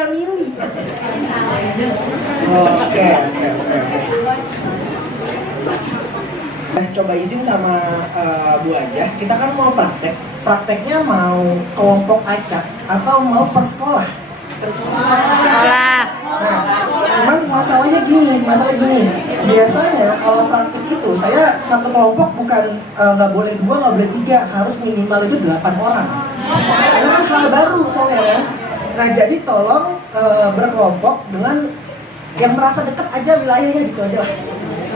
tinggal milih. Oke. Coba izin sama Bu Ajah, kita kan mau praktek. Prakteknya mau kelompok acak atau mau per sekolah? Sekolah. Nah, cuman masalah gini. Biasanya kalau praktik itu saya satu kelompok bukan nggak boleh 2, nggak boleh 3, harus minimal itu 8 orang. Karena kan hal baru soalnya kan. Nah jadi tolong berkelompok dengan yang merasa dekat aja wilayahnya gitu aja lah.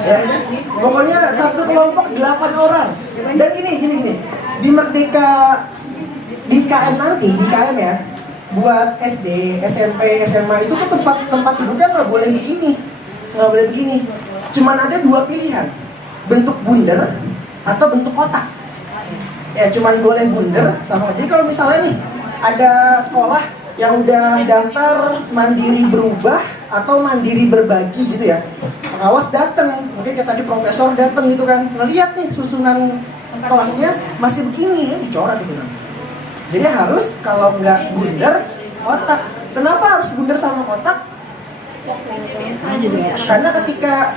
Ya, pokoknya satu kelompok 8 orang. Dan gini. Di Merdeka di KM nanti, di KM ya, buat SD, SMP, SMA itu kan tempat duduknya nggak boleh begini. Cuman ada 2 pilihan, bentuk bundar atau bentuk kotak. Ya cuman boleh bundar sama. Jadi kalau misalnya nih ada sekolah yang udah daftar mandiri berubah atau mandiri berbagi gitu ya, pengawas dateng, mungkin kayak tadi profesor dateng gitu kan, ngeliat nih susunan kelasnya masih begini, dicoret gitu kan. Jadi harus kalau nggak bundar, kotak. Kenapa harus bundar sama kotak? Karena ketika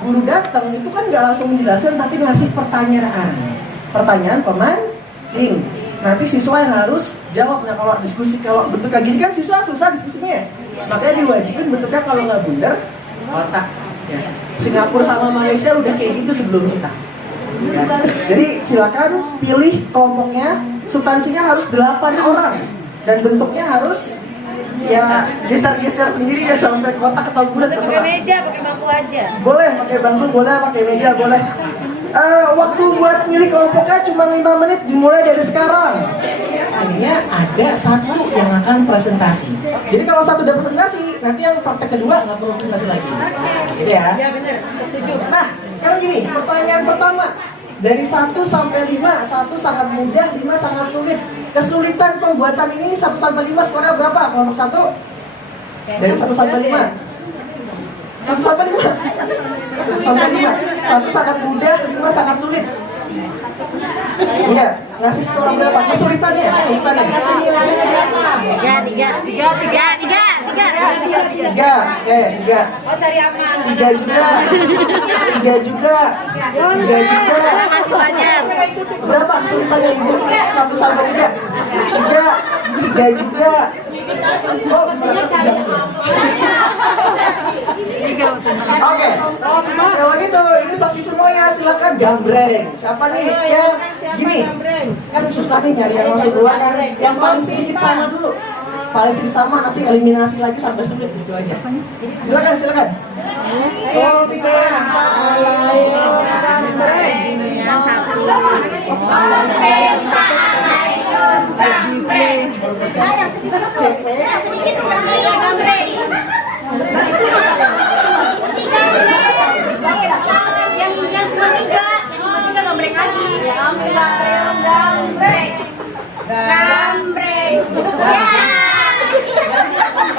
guru datang itu kan nggak langsung menjelaskan, tapi ngasih pertanyaan pemancing. Nanti siswa yang harus jawab. Nah kalau diskusi, kalau bentuk kayak gini kan siswa susah diskusinya ya. Makanya diwajibin bentuknya kalau nggak bundar, kotak ya. Singapura sama Malaysia udah kayak gitu sebelum kita ya. Jadi silakan pilih kelompoknya, substansinya harus 8 orang dan bentuknya harus ya geser-geser sendiri ya sampai kotak atau bulat. Pakai meja, pakai bangku aja. Boleh pakai bangku, boleh pakai meja, boleh. Waktu buat milih kelompoknya cuma 5 menit, dimulai dari sekarang. Hanya ada satu yang akan presentasi. Jadi kalau satu udah presentasi, nanti yang praktek kedua nggak perlu presentasi lagi. Gitu ya? Iya benar, setuju. Nah, sekarang gini, pertanyaan pertama. Dari 1 sampai 5, 1 sangat mudah, 5 sangat sulit. Kesulitan pembuatan ini 1 sampai 5 skornya berapa? Kelompok 1? Dari 1 sampai 5. 1 sampai 5. 1 sampai 5. 1 sangat mudah, 5 sangat sulit. Iya, ngasih skor berapa? Kesulitannya. Tiga. Oh cari aman. 3 juga. Masih banyak. Berapa kesulitannya ibu? 1 sampai 3. 3 juga. Oh, merasa sedang. Oke. Kalau gitu, ini saksi semuanya silakan gambreng. Siapa nih yang gini? Kan susah nih nyari yang masuk duluan kan. Yang paling sedikit sama dulu. Paling sedikit sama, nanti eliminasi lagi sampai sulit gitu aja. Silakan. Oh, Yang satu. Yang cuma 3 gambreng lagi. Gambreng.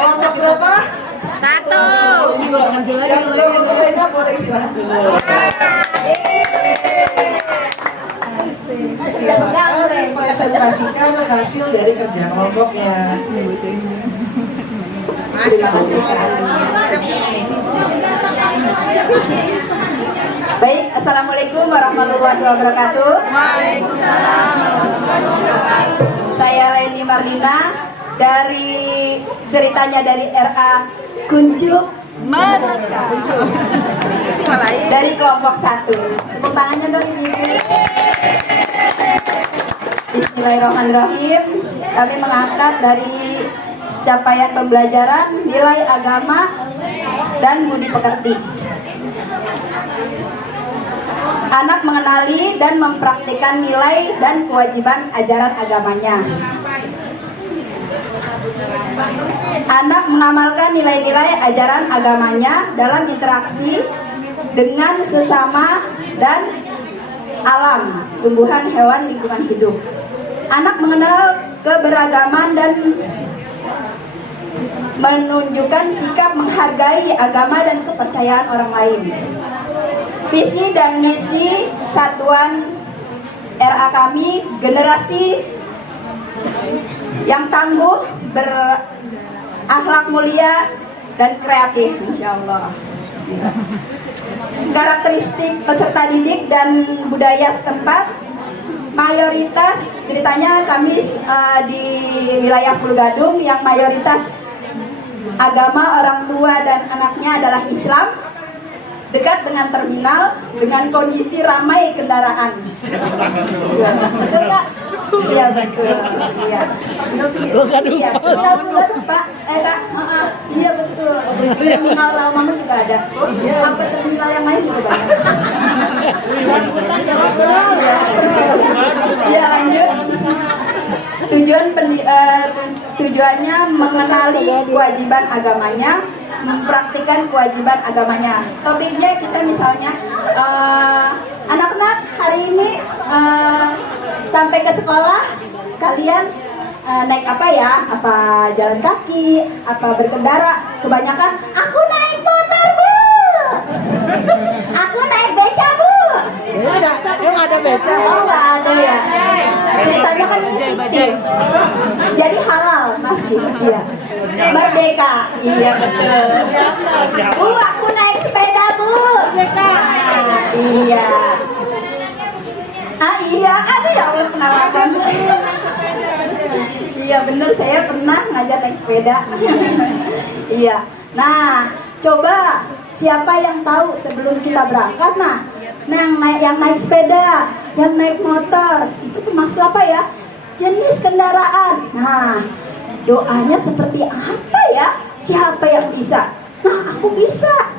kelompok berapa? 1. Yang kelompok lainnya boleh istirahat dulu. Silakan presentasikan hasil dari kerja kelompoknya. Baik, Assalamualaikum warahmatullahi wabarakatuh. Waalaikumsalam warahmatullahi wabarakatuh. Saya Leni Marlina dari ceritanya dari RA Kuncup Merdeka. Dari kelompok 1. Tepuk tangannya dong ini. Bismillahirrahmanirrahim. Kami mengangkat dari capaian pembelajaran nilai agama dan budi pekerti. Anak mengenali dan mempraktikkan nilai dan kewajiban ajaran agamanya. Anak mengamalkan nilai-nilai ajaran agamanya dalam interaksi dengan sesama dan alam, tumbuhan, hewan, lingkungan hidup. Anak mengenal keberagaman dan menunjukkan sikap menghargai agama dan kepercayaan orang lain. Visi dan misi satuan RA kami, generasi yang tangguh, akhlak mulia, dan kreatif, insya Allah. Karakteristik peserta didik dan budaya setempat, mayoritas ceritanya kami di wilayah Pulau Gadung yang mayoritas agama orang tua dan anaknya adalah Islam, dekat dengan terminal, dengan kondisi ramai kendaraan. Betul nggak? Iya betul. Iya. Iya, betul Pak. Kak. Iya betul. Terminal Lamongan juga ada. Sampai terminal yang lain juga banyak. Ya lanjut. Tujuannya mengenali kewajiban agamanya, mempraktikkan kewajiban agamanya. Topiknya kita misalnya anak-anak hari ini sampai ke sekolah kalian naik apa ya? Apa jalan kaki? Apa berkendara? Kebanyakan aku naik motor bu, aku naik beca bu. Beca, emang ada beca. Oh nggak ada ya. Ceritanya kan fiktif. Jadi halal masih. Iya. Merdeka. Iya betul. Bu, aku naik sepeda bu. Iya. Iya. Aduh ya Allah pengalaman. Iya bener, saya pernah ngajak naik sepeda. Iya. Nah, coba siapa yang tahu sebelum kita berangkat? Nah, yang naik sepeda, yang naik motor, itu termasuk apa ya? Jenis kendaraan. Nah, doanya seperti apa ya? Siapa yang bisa? Nah, aku bisa.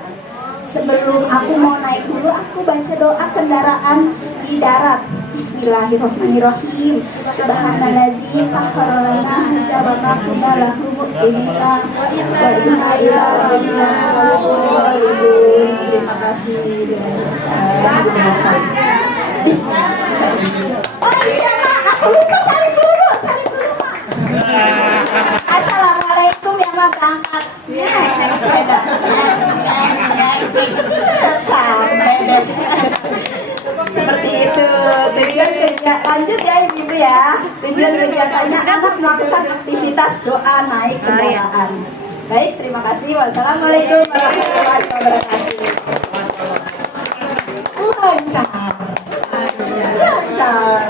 Sebelum aku mau naik dulu, aku baca doa kendaraan di darat. Bismillahirrahmanirrahim. Subhanalladzi sakhkhara lana hadza wa ma kunna lahu muqrinin wa inna ila rabbina lamunqalibun. Terima kasih. Oh iya Mak, aku lupa salim dulu Mak. Assalamualaikum ya Mak, berangkat. Naik sepeda. Sampai deh. Seperti itu. Tujuan kerja lanjut ya Ibu ya. Tujuan kegiatannya anak melakukan aktivitas doa naik kendaraan. Baik, terima kasih. Wassalamualaikum warahmatullahi wabarakatuh. Lancar. Lancar.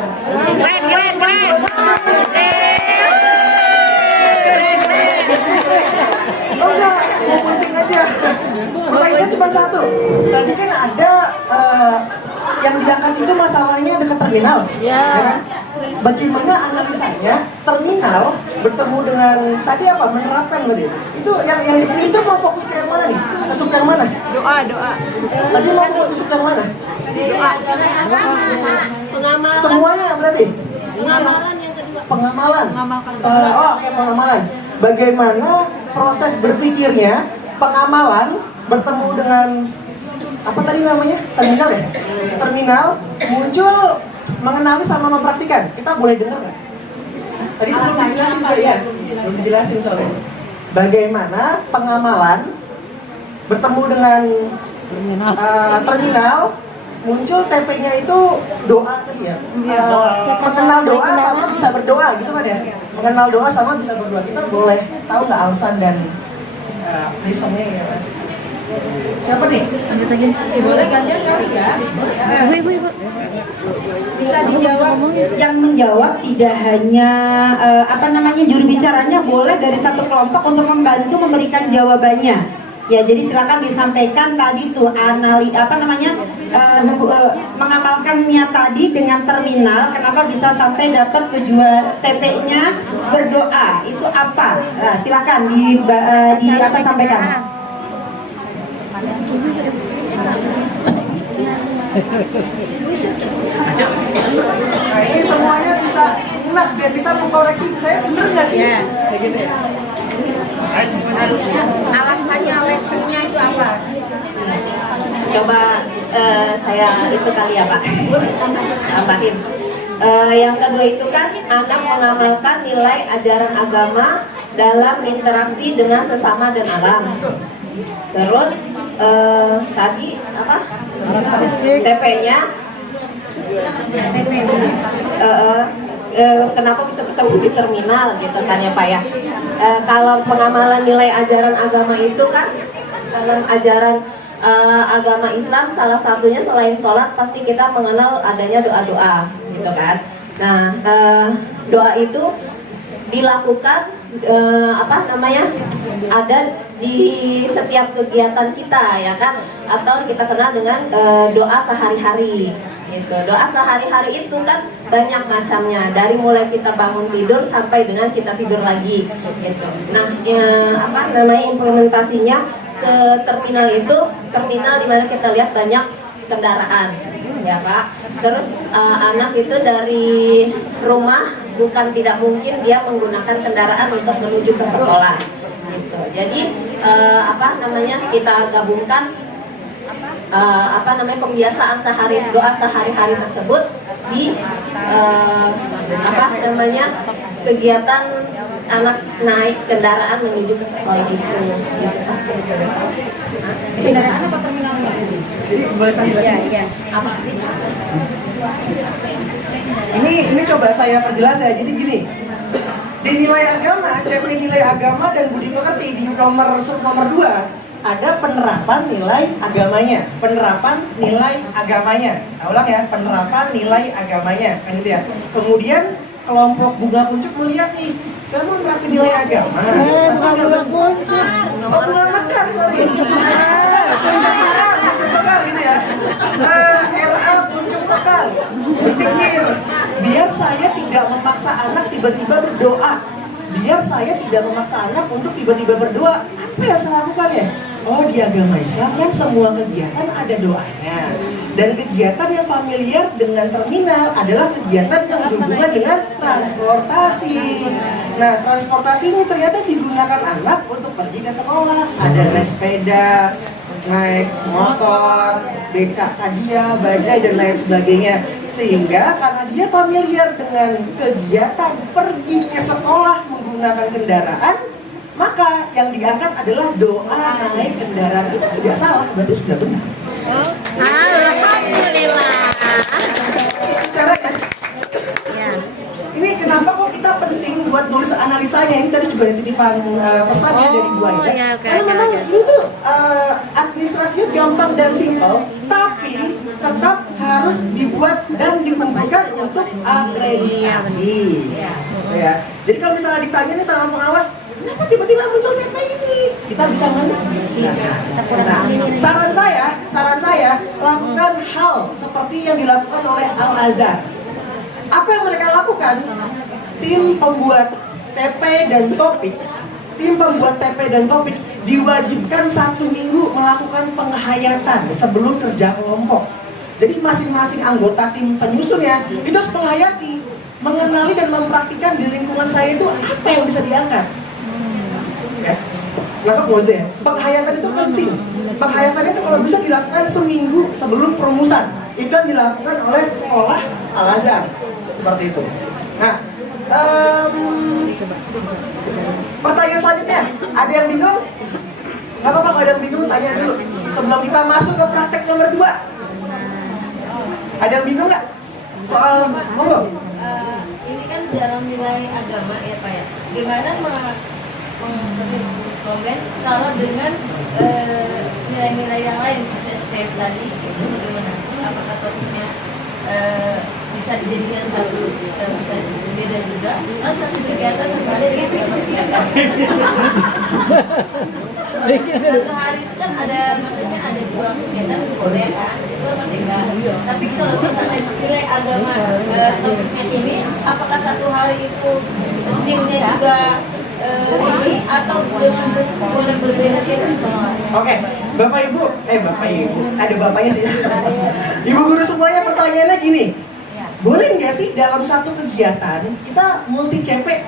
Keren. Oh enggak, mau pusing aja. Pertanyaannya cuma satu. Tadi kan ada yang diangkat itu masalahnya dekat terminal. Ya. Kan? Bagaimana analisanya terminal bertemu dengan tadi apa menerapkan tadi? Itu yang dipilih itu mau fokus ke yang mana nih? Masuk ke yang mana? Doa. Tadi mau masuk ke yang mana? Pengamalan. Semuanya berarti? Pengamalan yang kedua. Pengamalan. Pengamalan. Bagaimana proses berpikirnya pengamalan bertemu dengan apa tadi namanya? Terminal ya? Terminal muncul mengenali sama mempraktikan. Kita boleh dengar nggak? Tadi itu belum dijelasin saya. Belum dijelasin soalnya. Bagaimana pengamalan bertemu dengan terminal muncul TP-nya itu doa tadi ya. Mengenal doa sama bisa berdoa gitu kan ya. Mengenal doa sama bisa berdoa. Kita boleh tahu nggak alasan dan reasonnya ya Mas? Siapa nih? Boleh gantian kali ya. Ibu. Bisa dijawab. Yang menjawab tidak hanya juru bicaranya, boleh dari satu kelompok untuk membantu memberikan jawabannya. Ya, jadi silakan disampaikan tadi tuh mengamalkannya tadi dengan terminal. Kenapa bisa sampai dapat tujuan TP-nya berdoa? Itu apa? Nah, silakan sampaikan. Nah, ini semuanya bisa enak biar bisa mengkoreksi saya bener nggak sih? Ya. Kayak gitu ya. Alasannya, lessonnya itu apa? Coba saya itu kali ya Pak. Tambahin. Yang kedua itu kan anak mengamalkan nilai ajaran agama dalam interaksi dengan sesama dan alam. Terus tadi apa? TP-nya kenapa bisa bertemu di terminal gitu kan ya Pak ya. Kalau pengamalan nilai ajaran agama itu kan dalam ajaran agama Islam salah satunya selain sholat pasti kita mengenal adanya doa-doa gitu kan. Nah doa itu dilakukan ada di setiap kegiatan kita ya kan, atau kita kenal dengan doa sehari-hari gitu. Doa sehari-hari itu kan banyak macamnya, dari mulai kita bangun tidur sampai dengan kita tidur lagi gitu. Nah implementasinya ke terminal itu terminal dimana kita lihat banyak kendaraan ya Pak. Terus anak itu dari rumah bukan tidak mungkin dia menggunakan kendaraan untuk menuju ke sekolah gitu. Jadi kita gabungkan pembiasaan doa sehari-hari tersebut di kegiatan anak naik kendaraan menuju ke sekolah itu. Kendaraan apa terminalnya? Jadi boleh saya jelasin? Iya. Apa? Ini coba saya perjelas ya. Jadi gini, di nilai agama, CP nilai agama dan budi pekerti di nomor 2 ada penerapan nilai agamanya. Penerapan nilai agamanya. Nah, ulang ya, penerapan nilai agamanya. Kan gitu ya. Kemudian kelompok bunga kuncup melihat nih, saya mau menerapkan nilai agama. Bukan bunga kuncup. Oh, bunga mekar, sorry. Kuncup mekar gitu ya. RA kuncup mekar. Berpikir, biar saya tidak memaksa anak tiba-tiba berdoa. Biar saya tidak memaksa anak untuk tiba-tiba berdoa. Apa yang saya lakukan ya? Oh, di agama Islam kan semua kegiatan ada doanya. Dan kegiatan yang familiar dengan terminal adalah kegiatan yang berhubungan dengan transportasi. Nah, transportasi ini ternyata digunakan anak untuk pergi ke sekolah. Ada naik sepeda, naik motor, becak kadia, bajai, dan lain sebagainya. Sehingga karena dia familiar dengan kegiatan pergi ke sekolah menggunakan kendaraan, maka yang diangkat adalah doa naik kendaraan. Itu tidak salah, berarti sudah benar. Alhamdulillah. Caranya. Ya. Ini kenapa kok kita penting buat nulis analisanya? Ini tadi juga ada titipan pesannya dari Bu Aida. Ya, oke, Karena memang ini tuh administrasinya gampang dan simpel, tapi tetap harus dibuat dan dikumpulkan untuk akreditasi. Ya. Jadi kalau misalnya ditanya nih sama pengawas, kenapa tiba-tiba muncul TP ini? Kita bisa saran saya lakukan hal seperti yang dilakukan oleh Al-Azhar. Apa yang mereka lakukan? Tim pembuat TP dan topik diwajibkan 1 minggu melakukan penghayatan sebelum kerja kelompok. Jadi masing-masing anggota tim penyusunnya itu harus menghayati, mengenali dan mempraktikkan di lingkungan saya itu apa yang bisa diangkat. Ya. Kenapa maksudnya? Penghayatan itu penting. Penghayatan itu kalau bisa dilakukan seminggu sebelum perumusan. Itu yang dilakukan oleh sekolah Al-Azhar. Seperti itu. Nah, pertanyaan selanjutnya, ada yang bingung? Nggak apa-apa, kalau ada yang bingung tanya dulu sebelum kita masuk ke praktek nomor 2. Ada yang bingung nggak? Soal monggo. Ini kan dalam nilai agama ya Pak ya. Gimana komen kalau dengan nilai-nilai yang lain, SSTM tadi itu bagaimana? Apakah topiknya bisa dijadikan satu bisa beda juga? Kan satu kegiatan sekali dengan beberapa kegiatan. Satu hari itu kan ada, maksudnya ada 2 kegiatan boleh kan? Itu merdeka. Tapi kalau misalnya nilai agama topiknya ini, apakah satu hari itu STM-nya juga ini atau dengan boleh berbeda gitu? Oke, Bapak Ibu, ada bapaknya sih. Ibu guru semuanya, pertanyaannya gini. Boleh nggak sih dalam satu kegiatan kita multi CP?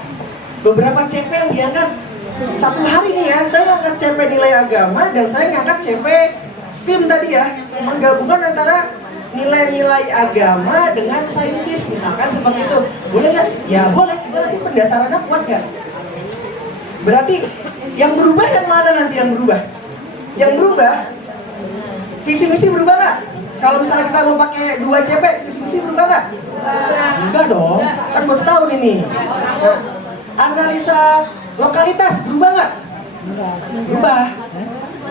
Beberapa CP yang diangkat satu hari nih ya, saya angkat CP nilai agama dan saya ngangkat CP STEM tadi ya, menggabungkan antara nilai-nilai agama dengan saintis misalkan seperti itu. Boleh nggak? Ya boleh. Berarti pendasarannya kuat nggak? Berarti yang berubah yang mana nanti yang berubah? Yang berubah visi misi berubah nggak? Kalau misalnya kita mau pakai 2 CP, mesti berubah nggak? Enggak dong, kan buat setahun ini. Nah, analisa lokalitas berubah nggak? Berubah.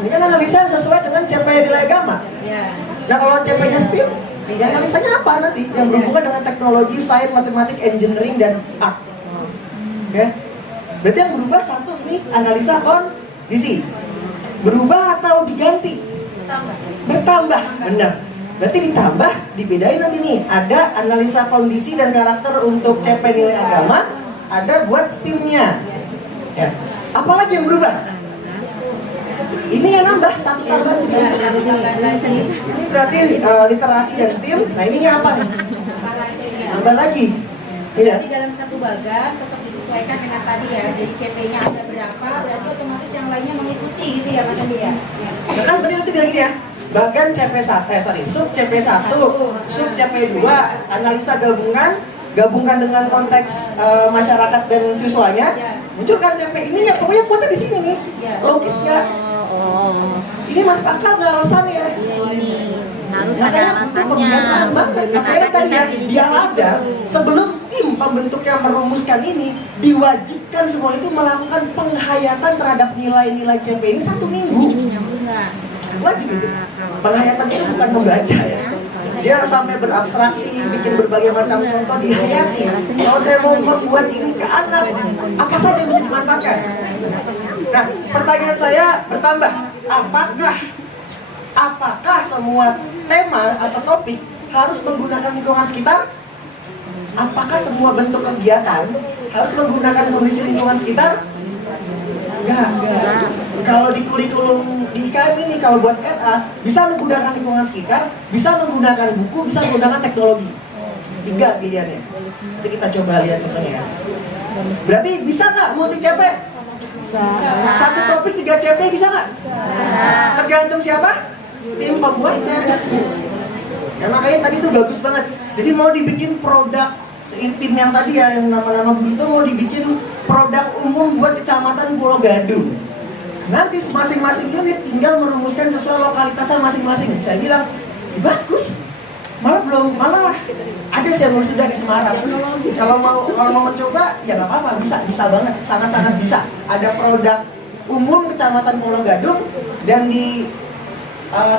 Ini kan analisa sesuai dengan CP nilai agama. Nah kalau CP-nya STEAM, ya analisanya apa nanti? Yang berhubungan dengan teknologi, sains, matematik, engineering, dan art. Oke? Berarti yang berubah satu ini analisa kondisi. Berubah atau diganti? Bertambah, benar. Berarti ditambah, dibedain nanti nih. Ada analisa kondisi dan karakter untuk CP nilai agama, ada buat STEAM-nya. Ya. Apalagi yang berubah? Ini yang nambah, satu tambahan sedikit. Ini berarti literasi dan STEAM. Nah ini apa nih? Nambah lagi. Tidak. Berarti dalam satu bagan tetap disesuaikan dengan tadi ya. Jadi CP-nya ada berapa, berarti otomatis yang lainnya mengikuti gitu ya Mas Andi ya. Nah, kan tadi gini ya. Bagan CP1, sub CP1, sub CP2, analisa gabungkan dengan konteks masyarakat dan siswanya, munculkan CP. Ini ya pokoknya kuotnya di sini nih, logisnya. Ini masuk akal nggak alasannya? Harus ada Makanya itu kebiasaan banget. Makanya tadi ya, biar aja sebelum tim pembentuk yang merumuskan ini diwajibkan semua itu melakukan penghayatan terhadap nilai-nilai CP ini 1 minggu. Wajib itu. Penghayatan itu bukan membaca ya. Dia sampai berabstraksi, bikin berbagai macam contoh dihayati. Kalau saya mau membuat ini ke anak, apa saja yang bisa dimanfaatkan? Nah, pertanyaan saya bertambah. Apakah semua tema atau topik harus menggunakan lingkungan sekitar? Apakah semua bentuk kegiatan harus menggunakan kondisi lingkungan sekitar? Enggak. Kalau di kurikulum di IKM ini, kalau buat RA, bisa menggunakan lingkungan sekitar, bisa menggunakan buku, bisa menggunakan teknologi. 3 pilihannya. Nanti kita coba lihat contohnya ya. Berarti bisa nggak multi CP? Satu topik 3 CP bisa nggak? Tergantung siapa? Tim pembuatnya. Ya makanya tadi itu bagus banget. Jadi mau dibikin produk tim yang tadi ya, yang nama-nama begitu, mau dibikin produk umum buat kecamatan Pulau Gadung. Nanti masing-masing unit tinggal merumuskan sesuai lokalitasnya masing-masing. Saya bilang, bagus. Malah ada sih yang sudah di Semarang. Kalau mau mencoba, ya nggak apa-apa, bisa banget, sangat-sangat bisa. Ada produk umum kecamatan Pulau Gadung dan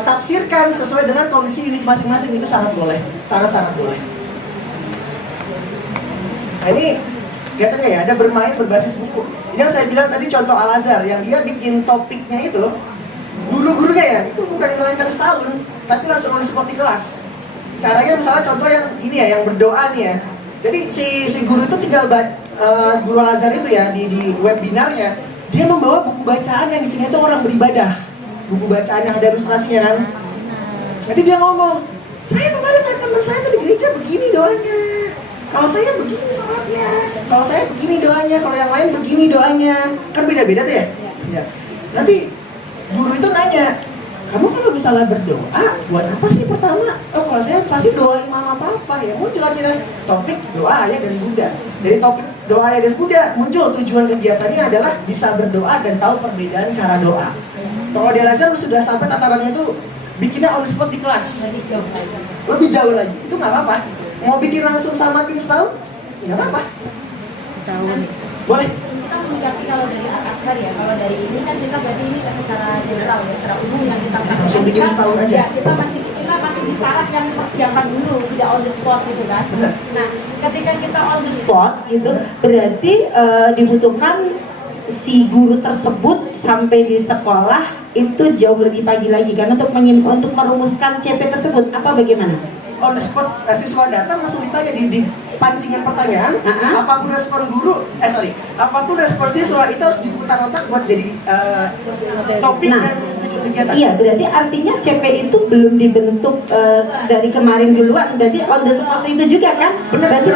tafsirkan sesuai dengan kondisi unit masing-masing, itu sangat boleh, sangat-sangat boleh. Nah ini kelihatannya ya, ada bermain berbasis buku. Ini yang saya bilang tadi contoh Al-Azhar, yang dia bikin topiknya itu, guru-gurunya ya, itu bukan yang setahun, tapi langsung nulis di kelas. Caranya misalnya contoh yang ini ya, yang berdoa nih ya. Jadi si guru itu tinggal guru Al-Azhar itu ya, di webinarnya, dia membawa buku bacaan yang isinya itu orang beribadah. Buku bacaan yang ada ilustrasinya kan. Nanti dia ngomong, saya kemarin lihat teman saya tuh di gereja begini doanya. Kalau saya begini sholatnya, kalau saya begini doanya, kalau yang lain begini doanya. Kan beda-beda tuh ya? Ya. Nanti guru itu nanya, kamu kalau misalnya berdoa, buat apa sih pertama? Oh kalau saya pasti doa imam apa-apa ya. Muncul akhirnya topik doa ayah dan Buddha. Dari topik doa ayah dan Buddha muncul tujuan kegiatannya adalah bisa berdoa dan tahu perbedaan cara doa. Kalau di Al-Azhar sudah sampai tatarannya itu bikinnya on the spot di kelas. Lebih jauh lagi, itu nggak apa-apa. Mau bikin langsung sama tim setahun, nggak apa-apa. Boleh. Kita menyikapi kalau dari Al-Azhar ya, kalau dari ini kan kita berarti ini secara general ya, secara umum yang kita langsung bikin setahun aja. Ya, kita masih di taraf yang persiapan dulu, tidak on the spot gitu kan. Benar. Nah, ketika kita on the spot gitu, berarti dibutuhkan si guru tersebut sampai di sekolah itu jauh lebih pagi lagi kan untuk merumuskan CP tersebut, apa bagaimana? On the spot, siswa datang langsung ditanya di pancingan pertanyaan, apapun respon apapun respon siswa itu harus diputar otak buat jadi topik dan kegiatan. Iya, berarti artinya CP itu belum dibentuk dari kemarin duluan, berarti on the spot itu juga kan? Berarti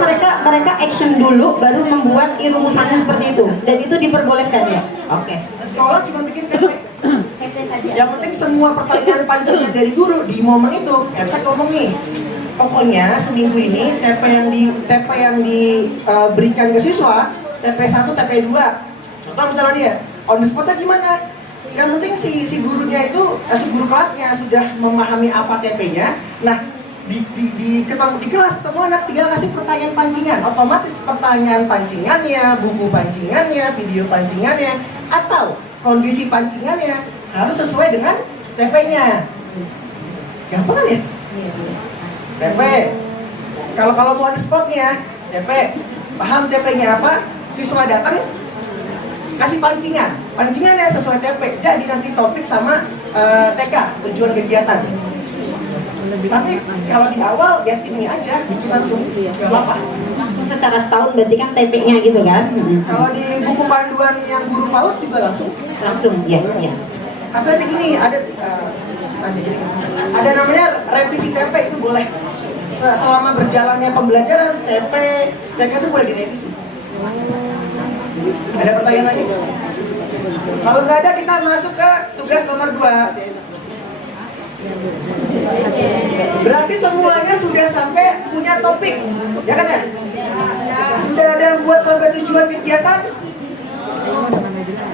mereka action dulu baru membuat rumusannya seperti itu, dan itu diperbolehkan ya? Oke. Sekolah cuma bikin CP saja. yang penting semua pertanyaan pancingan dari guru di momen itu, saya ngomong nih, pokoknya seminggu ini TP yang diberikan ke siswa, TP1, TP2. Contoh misalnya dia, on the spotnya gimana? Yang penting si gurunya itu, si guru kelasnya sudah memahami apa TP-nya. Nah, ketemu di kelas ketemu anak, tinggal kasih pertanyaan pancingan, otomatis pertanyaan pancingannya, buku pancingannya, video pancingannya, atau kondisi pancingannya harus sesuai dengan TP-nya. Gampang kan ya? TP. Kalau mau di spotnya, TP. Paham TP-nya apa? Siswa datang kasih pancingannya sesuai TP. Jadi nanti topik sama TK, tujuan kegiatan. Tapi kalau di awal ya timnya aja bikin langsung, nggak apa-apa. Langsung secara setahun berarti kan TP-nya gitu kan? Kalau di buku panduan yang guru PAUD juga langsung. Ya. Tapi nanti gini, ada namanya revisi TP, itu boleh. Selama berjalannya pembelajaran TP itu boleh direvisi. Ada pertanyaan lagi? Kalau nggak ada, kita masuk ke tugas nomor 2. Berarti semuanya sudah sampai punya topik, ya kan ya? Sudah ada yang buat sampai tujuan kegiatan?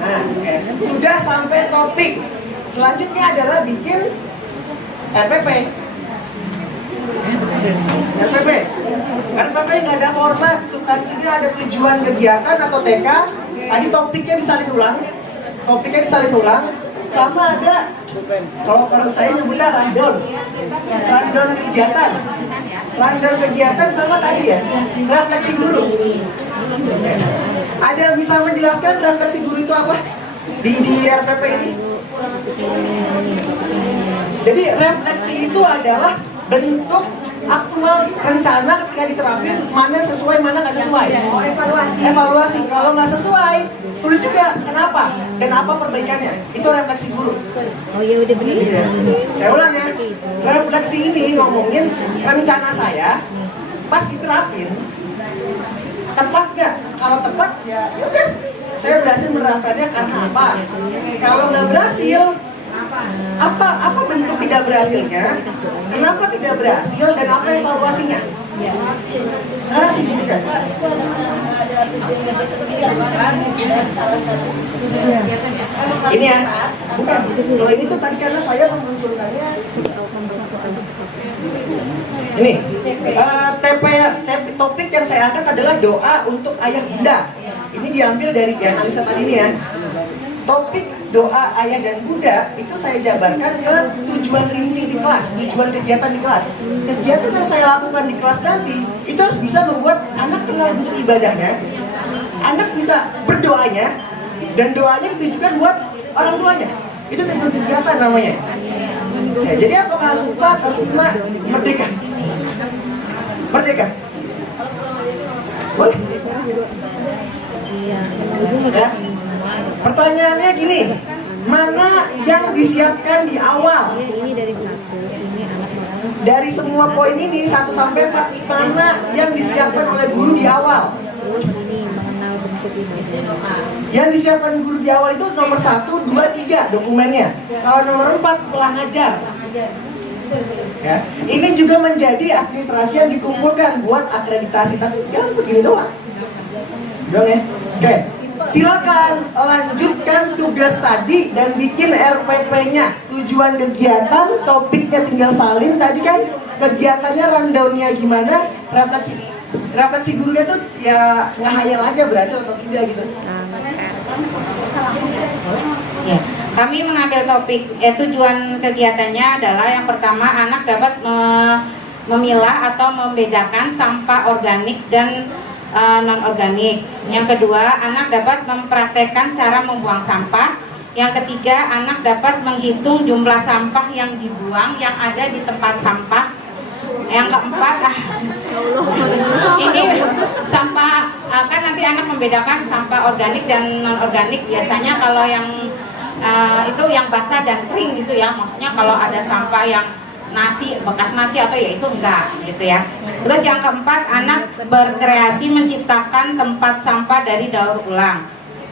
Nah, sudah sampai topik. Selanjutnya adalah bikin RPP. RPP nggak ada format, substansinya ada tujuan kegiatan atau TK. Tadi topiknya disalin ulang. Sama ada, kalau saya nyebutnya rundown kegiatan sama tadi ya, refleksi guru. Ada yang bisa menjelaskan refleksi guru itu apa di RPP ini? Jadi refleksi itu adalah bentuk aktual rencana ketika diterapin, mana sesuai mana nggak sesuai. Evaluasi. Kalau nggak sesuai, tulis juga kenapa dan apa perbaikannya. Itu refleksi guru. Oh ya udah bener. Saya ulang ya. Refleksi ini ngomongin rencana saya pas diterapin tepat nggak? Kalau tepat ya udah. Saya berhasil menerapkannya karena apa? Kalau nggak berhasil, apa bentuk tidak berhasilnya? Kenapa tidak berhasil dan apa evaluasinya? Narasi gitu kan? Ini ya, bukan. Kalau ini tuh tadi karena saya memunculkannya. Ini topik yang saya angkat adalah doa untuk ayah bunda. Ini diambil dari analisa tadi ini ya. Topik doa ayah dan bunda itu saya jabarkan ke tujuan rinci di kelas, tujuan kegiatan di kelas. Kegiatan yang saya lakukan di kelas nanti itu harus bisa membuat anak kenal bentuk ibadahnya, anak bisa berdoanya, dan doanya ditujukan buat orang tuanya. Itu tujuan kegiatan namanya. Ya, jadi apakah harus 4, harus 5? Merdeka. Boleh? Ya. Pertanyaannya gini, mana yang disiapkan di awal? Dari semua poin ini 1 sampai 4, mana yang disiapkan oleh guru di awal? Yang disiapkan guru di awal itu nomor 1, 2, 3 dokumennya. Kalau nomor 4 setelah ngajar. Ya. Ini juga menjadi administrasi yang dikumpulkan buat akreditasi, tapi jangan begini doang. Dong ya. Oke. Silakan lanjutkan tugas tadi dan bikin RPP-nya. Tujuan kegiatan, topiknya tinggal salin. Tadi kan kegiatannya rundown-nya gimana, refleksi gurunya tuh ya ngehayal aja berhasil atau tidak gitu. Ya, kami mengambil topik tujuan kegiatannya adalah yang pertama anak dapat memilah atau membedakan sampah organik dan non-organik. Yang kedua, anak dapat mempraktekkan cara membuang sampah. Yang ketiga, anak dapat menghitung jumlah sampah yang dibuang yang ada di tempat sampah. Yang keempat, ini sampah, kan nanti anak membedakan sampah organik dan non-organik. Biasanya kalau yang itu yang basah dan kering gitu ya. Maksudnya kalau ada sampah yang nasi, bekas nasi atau ya itu enggak gitu ya. Terus yang keempat, anak berkreasi menciptakan tempat sampah dari daur ulang.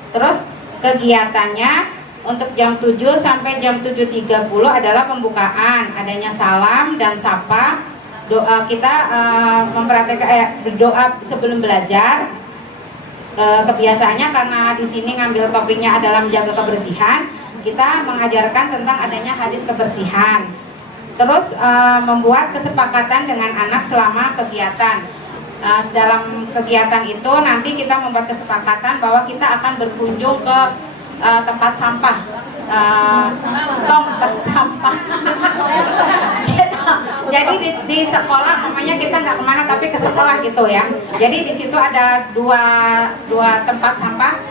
Terus kegiatannya untuk jam 7 sampai jam 7.30 adalah pembukaan, adanya salam dan sapa. Doa kita mempraktekkan doa sebelum belajar. Kebiasaannya karena di sini ngambil topiknya adalah menjaga kebersihan. kita mengajarkan tentang adanya hadis kebersihan. Terus membuat kesepakatan dengan anak selama kegiatan. Dalam kegiatan itu nanti kita membuat kesepakatan bahwa kita akan berkunjung ke tempat sampah, tempat sampah. Jadi di sekolah namanya kita nggak kemana tapi ke sekolah gitu ya. Jadi di situ ada dua tempat sampah,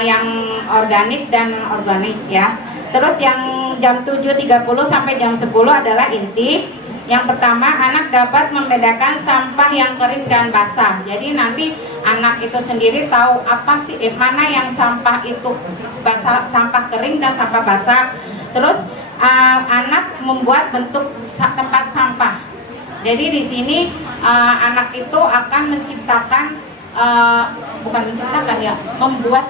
yang organik dan non organik ya. Terus yang jam 7.30 sampai jam 10 adalah inti. Yang pertama, anak dapat membedakan sampah yang kering dan basah. Jadi nanti anak itu sendiri tahu apa sih mana yang sampah itu basah, sampah kering dan sampah basah. Terus anak membuat bentuk tempat sampah. Jadi di sini anak itu akan menciptakan, bukan menciptakan ya, membentuk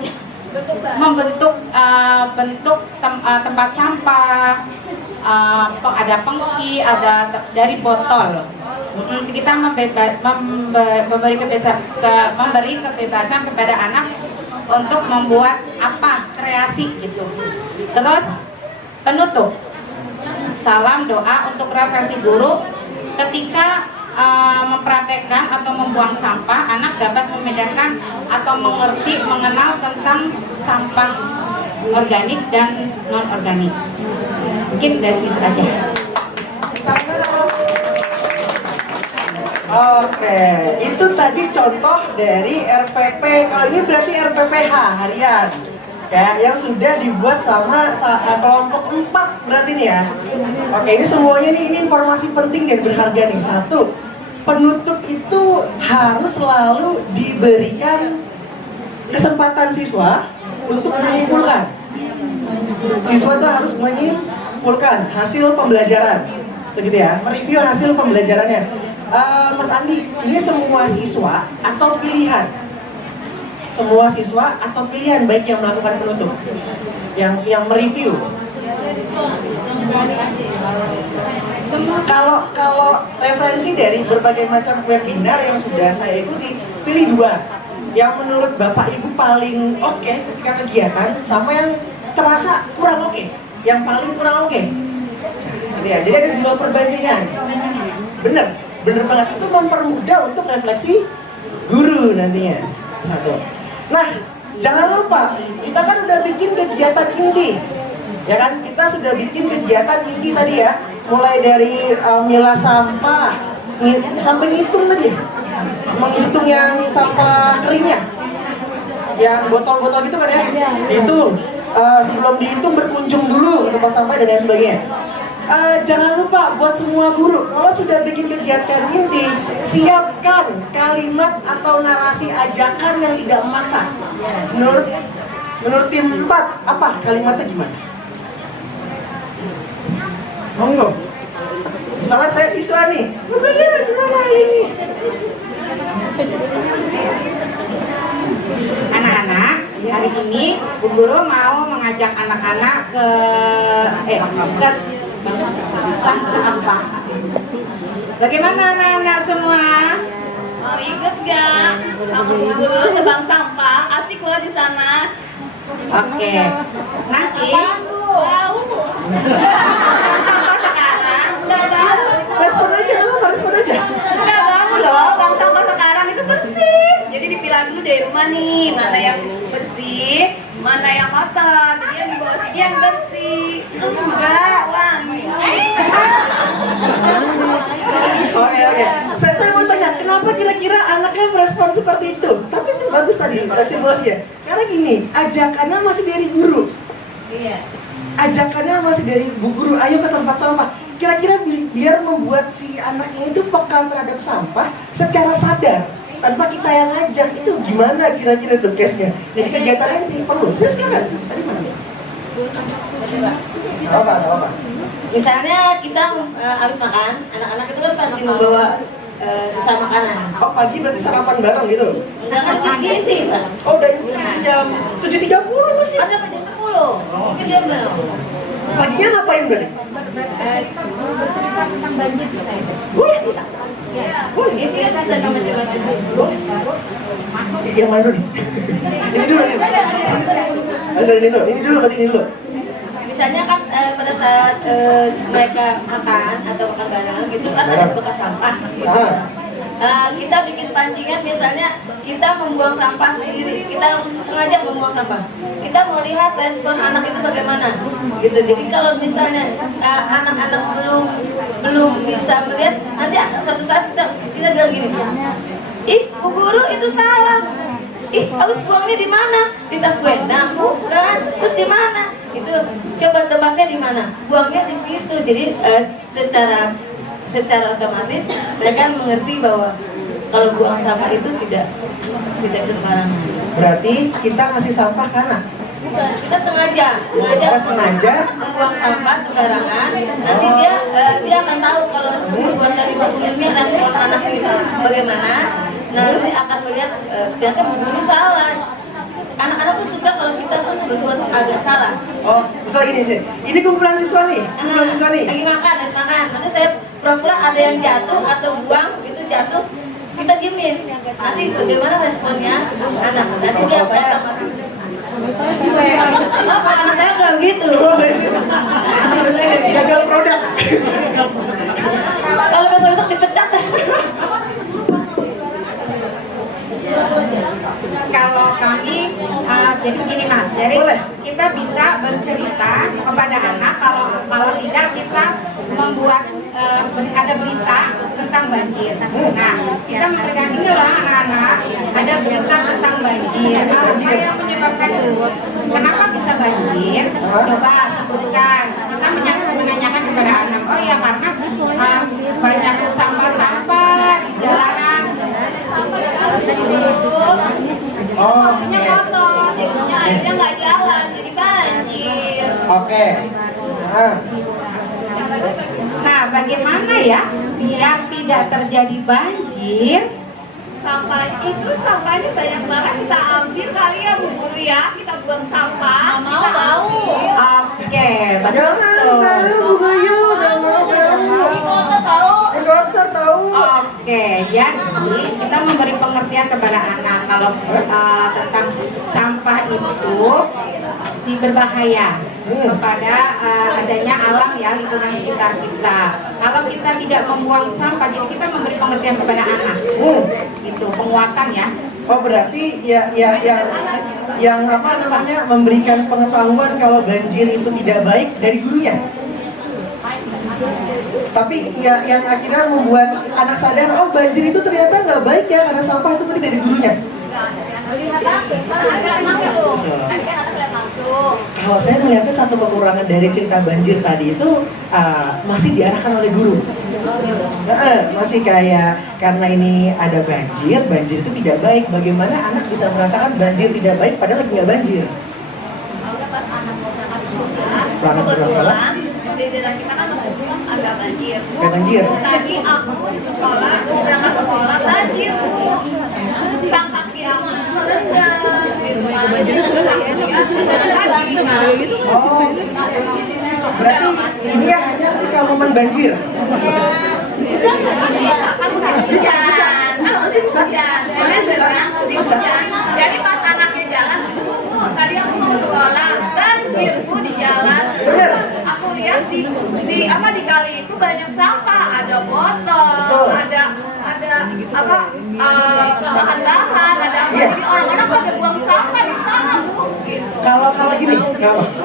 bentuk tempat sampah. Ada pengki, ada dari botol. Kita memberi kebebasan kepada anak untuk membuat apa kreasi gitu. Terus penutup, salam doa untuk refleksi guru. Ketika mempraktekkan atau membuang sampah, anak dapat membedakan atau mengenal tentang sampah organik dan non organik. Mungkin dari itu aja. Oke, itu tadi contoh dari RPP. Kalau ini berarti RPPH harian, ya, yang sudah dibuat sama kelompok 4 berarti nih ya. Oke, ini semuanya nih, ini informasi penting dan berharga nih. Satu, penutup itu harus selalu diberikan kesempatan siswa untuk menyimpulkan. Siswa itu harus menyimpulkan hasil pembelajaran, begitu ya, mereview hasil pembelajarannya. Mas Andi, ini semua siswa atau pilihan? Semua siswa atau pilihan, baik yang melakukan penutup, yang mereview. Kalau referensi dari berbagai macam webinar yang sudah saya ikuti, pilih 2 yang menurut Bapak Ibu paling oke ketika kegiatan, sama yang terasa kurang oke, yang paling kurang oke. Ya, jadi ada 2 perbandingan. Bener banget, itu mempermudah untuk refleksi guru nantinya. Satu. Nah, jangan lupa, kita kan udah bikin kegiatan inti, ya kan? Kita sudah bikin kegiatan inti tadi ya, mulai dari milah sampah, sampai ngitung tadi, menghitung yang sampah keringnya, yang botol-botol gitu kan ya, hitung. Sebelum dihitung berkunjung dulu ke tempat sampah dan lain sebagainya. Jangan lupa buat semua guru, kalau sudah bikin kegiatan inti, siapkan kalimat atau narasi ajakan yang tidak memaksa. Menurut tim 4, apa kalimatnya gimana? Monggo. Misalnya saya siswa nih, gimana ini? Anak-anak, hari ini Bu Guru mau mengajak anak-anak ke bank sampah. Bagaimana anak-anak semua? Mau ikut gak? Aku dulu ke bank sampah, asik loh di sana. Oke. Nanti Respon aja, apa respon aja? Enggak mau loh, bank sampah sekarang itu bersih. Jadi dipilah dulu dari rumah nih, mana yang bersih, mana yang kotor. Jadi yang di bawah sini yang bersih. Enggak, wangi. Oke. Saya mau tanya, kenapa kira-kira anaknya merespon seperti itu? Tapi itu bagus tadi simulasinya. Karena gini, ajakannya masih dari guru. Iya. Ajakannya masih dari Bu Guru, ayo ke tempat sampah. Kira-kira biar membuat si anak ini tuh peka terhadap sampah secara sadar, tanpa kita yang ngajak. Itu gimana kira-kira tuh case-nya? Jadi kegiatannya ini perlu. Saya silakan. Tadi mana? Apa? Misalnya kita habis makan, anak-anak itu kan pasti membawa sisa makanan. Oh, pagi berarti sarapan bareng gitu? Enggak kan pagi ini, Pak. Oh, dari jam 7.30 masih? Ada sampai jam 10. Mungkin dia belum. Paginya ngapain berarti? Bercerita tentang banjir kita itu. Boleh, bisa. Iya. Boleh. Ini kan bisa sama macam-macam. Yang mana dulu nih? Ini dulu nih. Ada ini dulu. Ini dulu, berarti ini dulu. misalnya kan pada saat mereka makan atau makan bareng gitu kan ada bekas sampah gitu. Kita bikin pancingan, misalnya kita membuang sampah sendiri, kita sengaja membuang sampah. Kita mau lihat respon anak itu bagaimana, gitu. Jadi kalau misalnya anak-anak belum bisa melihat, nanti suatu saat kita bilang gini, ih, Bu Guru itu salah. Ih, habis buangnya di mana? Di tas Gwendang, bukan? Terus di mana? Itu coba tempatnya di mana? Buangnya di situ. Jadi secara otomatis mereka mengerti bahwa kalau buang sampah itu tidak sembarangan. Berarti kita ngasih sampah ke anak? Bukan, kita sengaja membuang sampah sembarangan. Nanti dia akan tahu kalau perbuatan ibu ini respon anak itu bagaimana. Nanti akan melihat ternyata guru salah. Anak-anak tuh suka kalau kita tuh berbuat agak salah. Oh, misalnya gini sih, ini kumpulan siswa nih, Lagi makan. Nanti saya pura-pura ada yang jatuh atau buang, itu jatuh, kita diemin. Nanti bagaimana responnya anak? Nanti dia otomatis. Apa anak saya nggak gitu? Gagal produk. Kalau besok dipecat. Kalau kami jadi gini Mas, jadi kita bisa bercerita kepada anak. Kalau tidak kita membuat ada berita tentang banjir. Nah, kita memberikan ini loh anak-anak, ada berita tentang banjir. Apa yang menyebabkan itu? Kenapa bisa banjir? Coba sebutkan. Kita menanyakan kepada anak. Oh ya karena banyak sampah-sampah di jalanan. Punya kotor, jadinya airnya nggak jalan, jadi banjir. Oke. Nah, bagaimana ya biar tidak terjadi banjir? Sampahnya banyak banget, kita ambil kali ya Bu Guru ya, kita buang sampah. Mau. Oke, Jangan tahu Bu Guru, jangan mau. Di kota tahu. Dokter tahu. Oke, jadi kita memberi pengertian kepada anak kalau tentang sampah itu berbahaya kepada adanya alam ya, lingkungan sekitar kita. Kalau kita tidak membuang sampah, jadi kita memberi pengertian kepada anak. Itu penguatan ya. Oh berarti yang apa namanya memberikan pengetahuan kalau banjir itu tidak baik dari gurunya. Tapi ya yang akhirnya membuat anak sadar, oh banjir itu ternyata nggak baik ya karena sampah itu berarti dari gurunya. Melihat langsung. Kalau saya melihatnya satu kekurangan dari cerita banjir tadi itu masih diarahkan oleh guru. Masih kayak karena ini ada banjir itu tidak baik. Bagaimana anak bisa merasakan banjir tidak baik padahal lagi nggak banjir? Kebetulan di daerah kita kan agak banjir. Tadi aku di sekolah, berangkat sekolah banjir. Tang kaki aku terendam. Oh, berarti ini ya hanya ketika momen banjir. Bisa. Jadi pas anaknya jalan, tadi aku mau sekolah, banjir di jalan. Aku lihat di kali itu banyak sampah, ada botol, ada bahan-bahan, ada apa. Jadi orang-orang pada buang sampah di sana, Bu. Gitu. Kalau gini,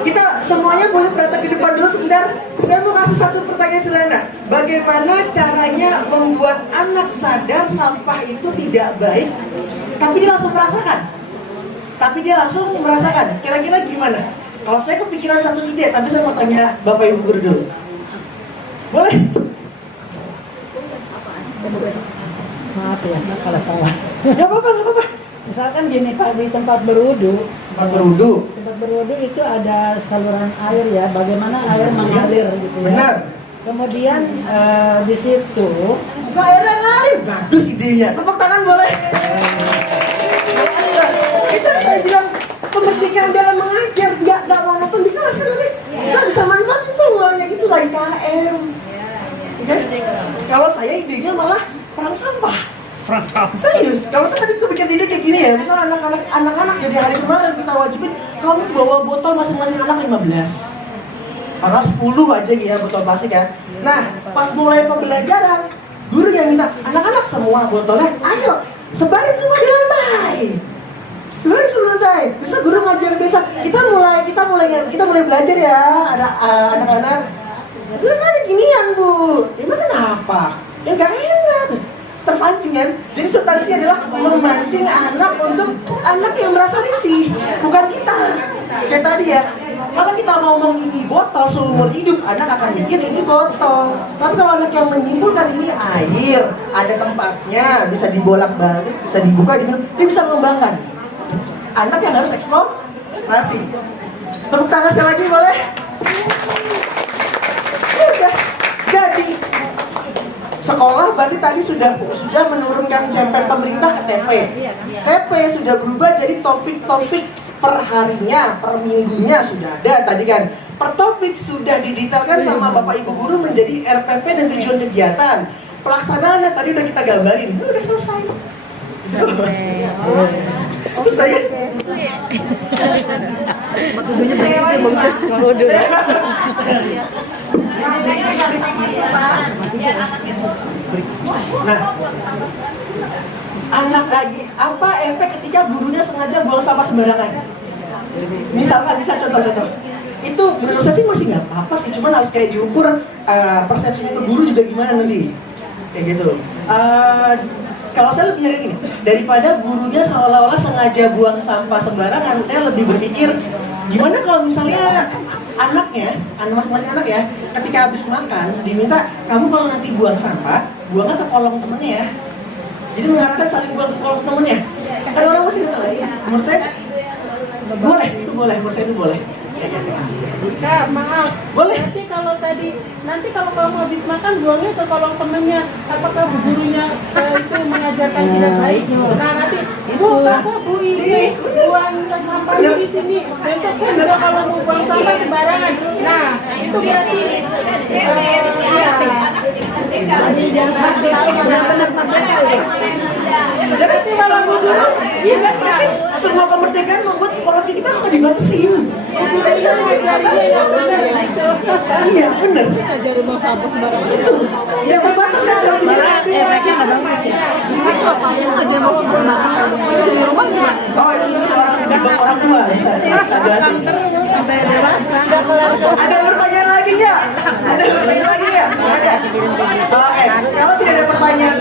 kita semuanya boleh perhatian ke depan dulu sebentar. Saya mau kasih satu pertanyaan sederhana. Bagaimana caranya membuat anak sadar sampah itu tidak baik, tapi dia langsung merasakan? Kira-kira gimana? Kalau saya kepikiran satu ide, tapi saya mau tanya Bapak Ibu Guru dulu. Boleh? Maaf ya, kalau salah. Gak apa-apa. Misalkan gini Pak, di tempat berwudu itu ada saluran air ya, bagaimana air mengalir gitu ya. Benar. Kemudian di situ Airnya ngalir, bagus idenya. Tepuk tangan boleh. Itu saya bilang pendidikan dalam mengajar, nggak mau nonton di kelas kan nanti kita bisa manfaatin semuanya, itulah IKM. Kalau saya idenya malah perang sampah. Serius, kalau saya tadi kepikiran ide kayak gini ya, misalnya anak-anak jadi hari kemarin kita wajibin kamu bawa botol masing-masing anak 15. Padahal 10 aja ya botol plastik ya. Nah, pas mulai pembelajaran, guru yang minta, anak-anak semua botolnya, ayo sebarin semua di lantai. Sebarin semua di lantai. Bisa guru ngajar biasa. Kita mulai belajar ya, ada anak-anak. Lu kan ada ginian bu. Emang kenapa? Ya nggak enak. Terpancing kan? Jadi substansinya adalah memancing anak untuk anak yang merasa risih, bukan kita. Kayak tadi ya. Kalau kita ngomong ini botol seumur hidup, anak akan mikir ini botol. Tapi kalau anak yang menyimpulkan ini air, ada tempatnya, bisa dibolak-balik, bisa dibuka, diminum, dia bisa mengembangkan. Anak yang harus eksplorasi. Tepuk tangan sekali lagi boleh? Udah. Jadi sekolah berarti tadi sudah menurunkan cempen pemerintah ke TP. TP sudah berubah jadi topik-topik per harinya, per minggunya sudah ada tadi kan. Per topik sudah didetailkan sama Bapak Ibu guru menjadi RPP dan tujuan kegiatan. Pelaksanaannya tadi udah kita gambarin, udah selesai. Selesai ya? Nah, anak lagi apa efek ketika gurunya sengaja buang sampah sembarangan? Misal contoh-contoh. Itu menurut saya sih masih nggak apa-apa sih, cuman harus kayak diukur persepsinya ke guru juga gimana nanti, kayak gitu. Kalau saya lebih nyari ini, daripada gurunya seolah-olah sengaja buang sampah sembarangan, saya lebih berpikir gimana kalau misalnya anaknya, masing-masing anak ya, ketika habis makan diminta kamu kalau nanti buang sampah, buangnya ke kolong temennya ya. Jadi mengharapkan saling buang ke kolong temennya. Kan orang masih bisa lagi. Menurut saya boleh, itu boleh. Menurut saya itu boleh. Kak, maaf. Boleh. Nanti kalau kamu habis makan buangnya ke kolong temennya, apakah bu gurunya itu mengajarkan tidak baik? Nah nanti bu ini buang sampahnya di sini. Besok saya juga kalau mau buang sampah sembarangan. Nah itu berarti Berarti malah guru, iya kan? Semua kemerdekaan membuat politik kita nggak dibatasin. Kita bisa mengajari yang benar. Iya benar. ngajarin buang sampah sembarangan. Itu. Ya berbatas kan dalam Efeknya nggak bagus ya. Itu apa yang ngajarin buang sampah sembarangan? Itu di rumah gimana? Oh ini orang tua. Terus sampai dewasa. Ada pertanyaan lagi nggak? Ada pertanyaan lagi nggak? Ada. Oke. Kalau tidak ada pertanyaan,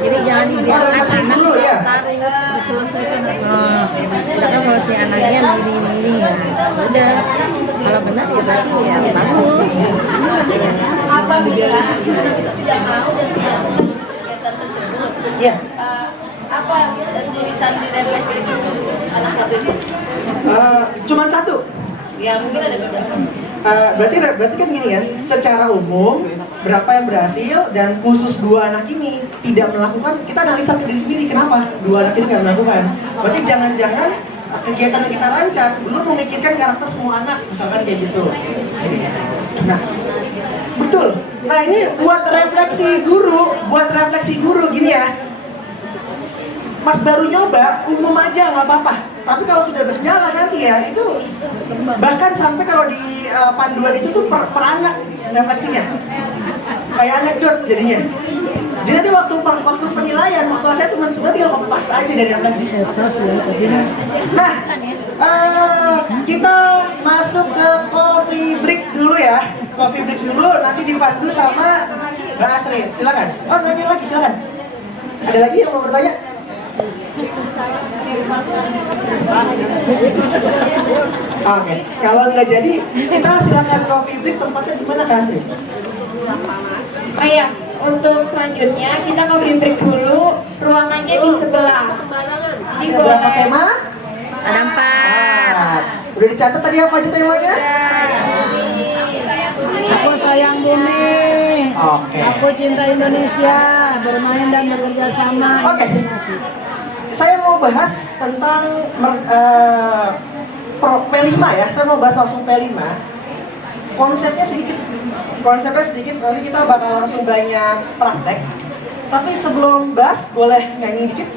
Jadi jangan dibiarkan anak dulu ya. diselesaikan. Udah kalau si anaknya milih ya. Udah. Kalau benar ya berarti ya bagus. Apabila anak itu tidak mau dan tidak suka dengan kegiatan tersebut, Iya. apa tulisan di refleksi itu anak satu itu? Cuman satu. Ya mungkin ada beberapa. Berarti kan gini ya, secara umum berapa yang berhasil dan khusus dua anak ini tidak melakukan, kita analisa ke diri sendiri kenapa dua anak ini nggak melakukan. Berarti jangan-jangan kegiatan yang kita rancang belum memikirkan karakter semua anak, misalkan kayak gitu. Nah, betul. Nah ini buat refleksi guru gini ya. Mas baru nyoba, umum aja nggak apa-apa. Tapi kalau sudah berjalan nanti ya, itu bahkan sampai kalau di panduan itu tuh per anak refleksinya. Kayak anekdot jadinya. Jadi nanti waktu penilaian, waktu assessment, sebenarnya tinggal pas aja dari refleksi. Nah, kita masuk ke coffee break dulu ya. Coffee break dulu, nanti dipandu sama Mbak Astrid. Silakan. Oh, nanya lagi, silakan. Ada lagi yang mau bertanya? Oke, kalau nggak jadi, kita silakan coffee break. Tempatnya di mana, Kak Astrid? Oh iya, untuk selanjutnya kita coffee break dulu. Ruangannya di sebelah. Di Berapa tema? Ada 4. Udah dicatat tadi apa aja temanya? Aku sayang bumi. Oke. Aku cinta Indonesia. Bermain dan bekerja sama. Oke. Imajinasi. Saya mau bahas tentang P5 ya. Saya mau bahas langsung P5. Konsepnya sedikit, nanti kita bakal langsung banyak praktek. Tapi sebelum bahas, boleh nyanyi dikit?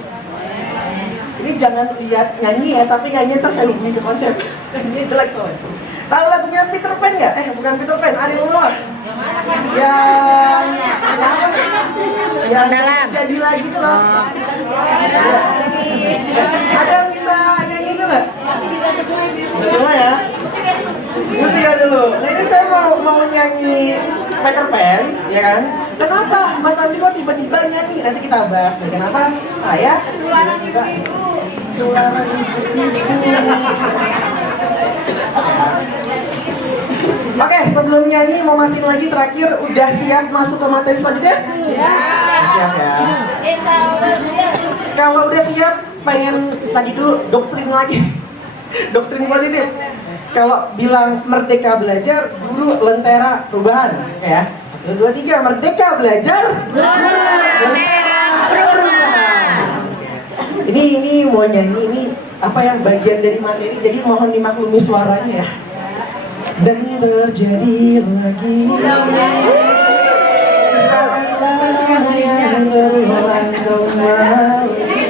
Ini jangan lihat nyanyi ya, tapi nyanyi ntar saya hubungi ke konsep. Ini jelek soalnya. Tahu lagunya Peter Pan nggak? nggak? Bukan Peter Pan, Ariel Noah. Yang jadi lagi tuh loh. Ada yang bisa nyanyi itu nggak? Bisa semua ya. Musik dulu. Nah ini saya mau nyanyi Peter Pan, ya kan? Kenapa Mas Andi kok tiba-tiba nyanyi? Nanti kita bahas. Kenapa saya tiba-tiba ketularan Oke, sebelum nyanyi mau masih lagi terakhir, udah siap masuk ke materi selanjutnya? Siap ya. Kalau udah siap, pengen tadi dulu doktrin lagi. Doktrin positif. Kalau bilang merdeka belajar, guru lentera perubahan, ya. 1, 2, 3, merdeka belajar. Lentera perubahan. Ini mau nyanyi, ini apa yang bagian dari materi, jadi mohon dimaklumi suaranya ya. Dan terjadi lagi kesalahan yang terulang kembali.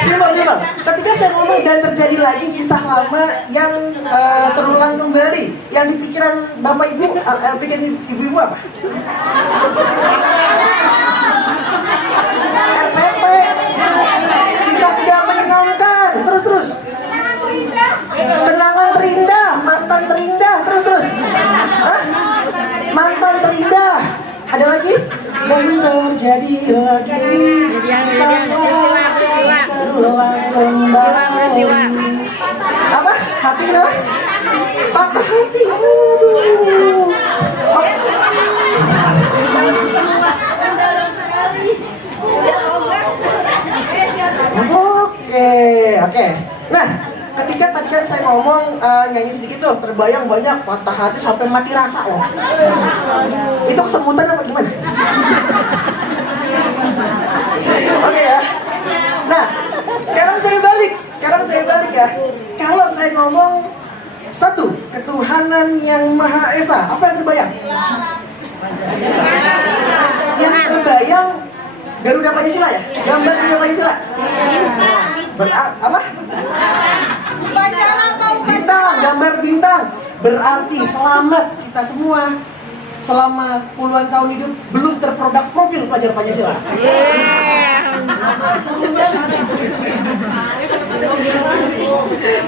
Coba. Ketika saya ngomong dan terjadi lagi kisah lama yang terulang kembali, yang di pikiran bapak ibu, pikiran ibu-ibu apa? RPP, kisah tidak menyenangkan, terus. Kenangan terindah, mantan terindah, terus. Hah? Mantan terindah. Ada lagi? Dan terjadi lagi terulang kembali. Apa? Hati kenapa? Patah hati. Oke. Nah, ketika tadi kan saya ngomong nyanyi sedikit tuh, terbayang banyak patah hati sampai mati rasa loh. Itu kesemutan apa gimana? Oke ya. Nah, sekarang saya balik ya. Kalau saya ngomong satu, ketuhanan yang Maha Esa, apa yang terbayang? Yang terbayang Garuda Pancasila ya? Gambar Garuda Pancasila? Apa? Bintang, gambar bintang. Berarti selamat kita semua selama puluhan tahun hidup belum terproduk profil pelajar Pancasila.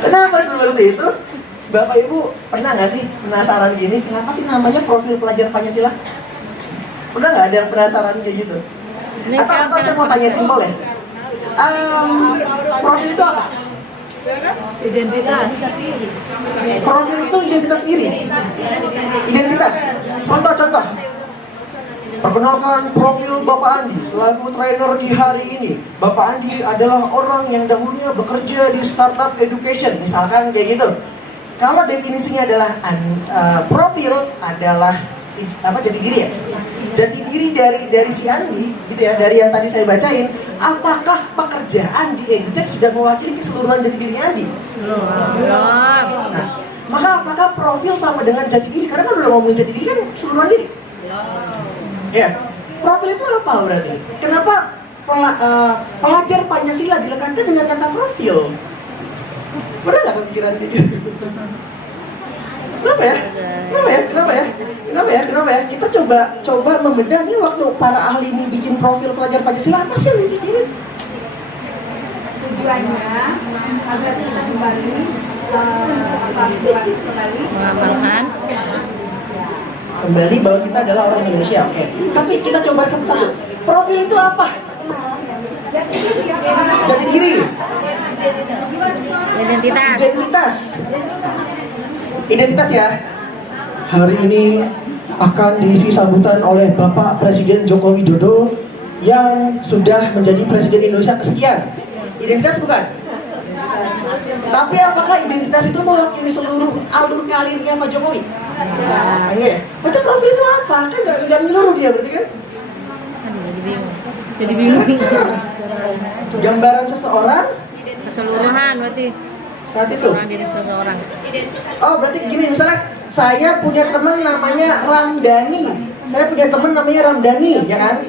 Kenapa seperti itu? Bapak Ibu pernah nggak sih penasaran gini? Kenapa sih namanya profil pelajar Pancasila? Pernah nggak ada yang penasaran kayak gitu? Atau saya mau tanya simpel ya. Profil itu apa? Identitas. Profil itu identitas diri. Identitas. Contoh. Perkenalkan profil Bapak Andi selaku trainer di hari ini. Bapak Andi adalah orang yang dahulunya bekerja di startup education, misalkan kayak gitu. Kalau definisinya adalah profil adalah jati diri ya. Jati diri dari si Andi, gitu ya, dari yang tadi saya bacain. Apakah pekerjaan di EduTech sudah mewakili keseluruhan jati diri Andi? Belum. Nah, maka apakah profil sama dengan jati diri? Karena kan udah ngomongin jati diri kan keseluruhan diri. Ya, profil itu apa berarti? Kenapa pelajar Pancasila dilekatkan dengan kata profil? Pernah nggak kepikiran gitu? Kenapa ya? Kita coba membedah nih waktu para ahli ini bikin profil pelajar Pancasila, apa sih yang dipikirin? Tujuannya agar kita kembali mengamalkan Kembali bahwa kita adalah orang Indonesia. Oke. Tapi kita coba satu-satu. Profil itu apa? Jati diri. Identitas ya. Hari ini akan diisi sambutan oleh Bapak Presiden Joko Widodo yang sudah menjadi Presiden Indonesia kesekian. Identitas bukan? Tapi apakah identitas itu mewakili seluruh alur karirnya Pak Jokowi? Iya. Berarti profil itu apa? Kan nggak menyeluruh dia berarti kan? jadi bingung Gambaran seseorang keseluruhan berarti saat itu. diri seseorang. Oh, berarti gini, misalnya saya punya teman namanya Ramdhani. Saya punya teman namanya Ramdhani, ya kan?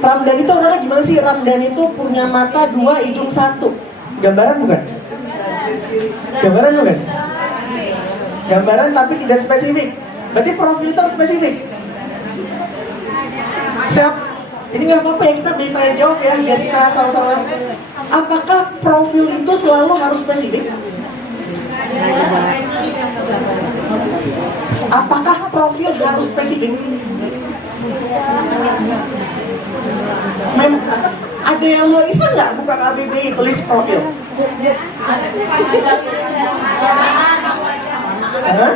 Ramdhani itu orangnya gimana sih? Ramdhani itu punya mata 2, hidung 1. Gambaran bukan? Gambaran bukan? Gambaran tapi tidak spesifik. Berarti profil itu harus spesifik. Siap? Ini nggak apa-apa ya, kita beri tanya jawab ya, biar kita sama-sama. Apakah profil itu selalu harus spesifik? Apakah profil harus spesifik? Ada yang mau iseng nggak buka KBBI tulis profil? Hah?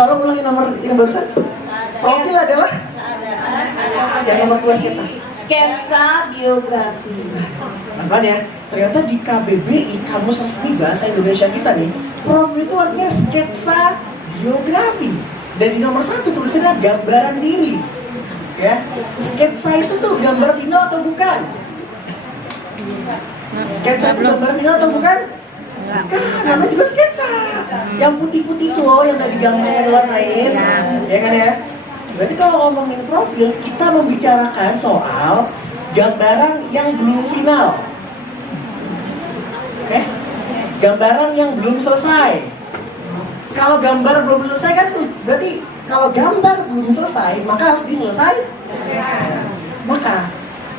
Tolong ulangi nomor ini barusan. Profil adalah yang nomor 2 sketsa. Sketsa biografi. Apaan ya? Ternyata di KBBI, Kamus Resmi Bahasa Indonesia kita nih, profil itu artinya sketsa biografi. Dan di nomor 1 tulisannya gambaran diri. Ya, sketsa itu tuh gambar final atau bukan? Sketsa itu gambar final atau bukan? Bukan, namanya juga sketsa. Yang putih-putih itu loh, yang nggak digambarkan warnain, ya kan ya? Berarti kalau ngomongin profil, kita membicarakan soal gambaran yang belum final. Oke? Gambaran yang belum selesai. Kalau gambar belum selesai kan tuh, berarti kalau gambar belum selesai, maka harus diselesaikan. Maka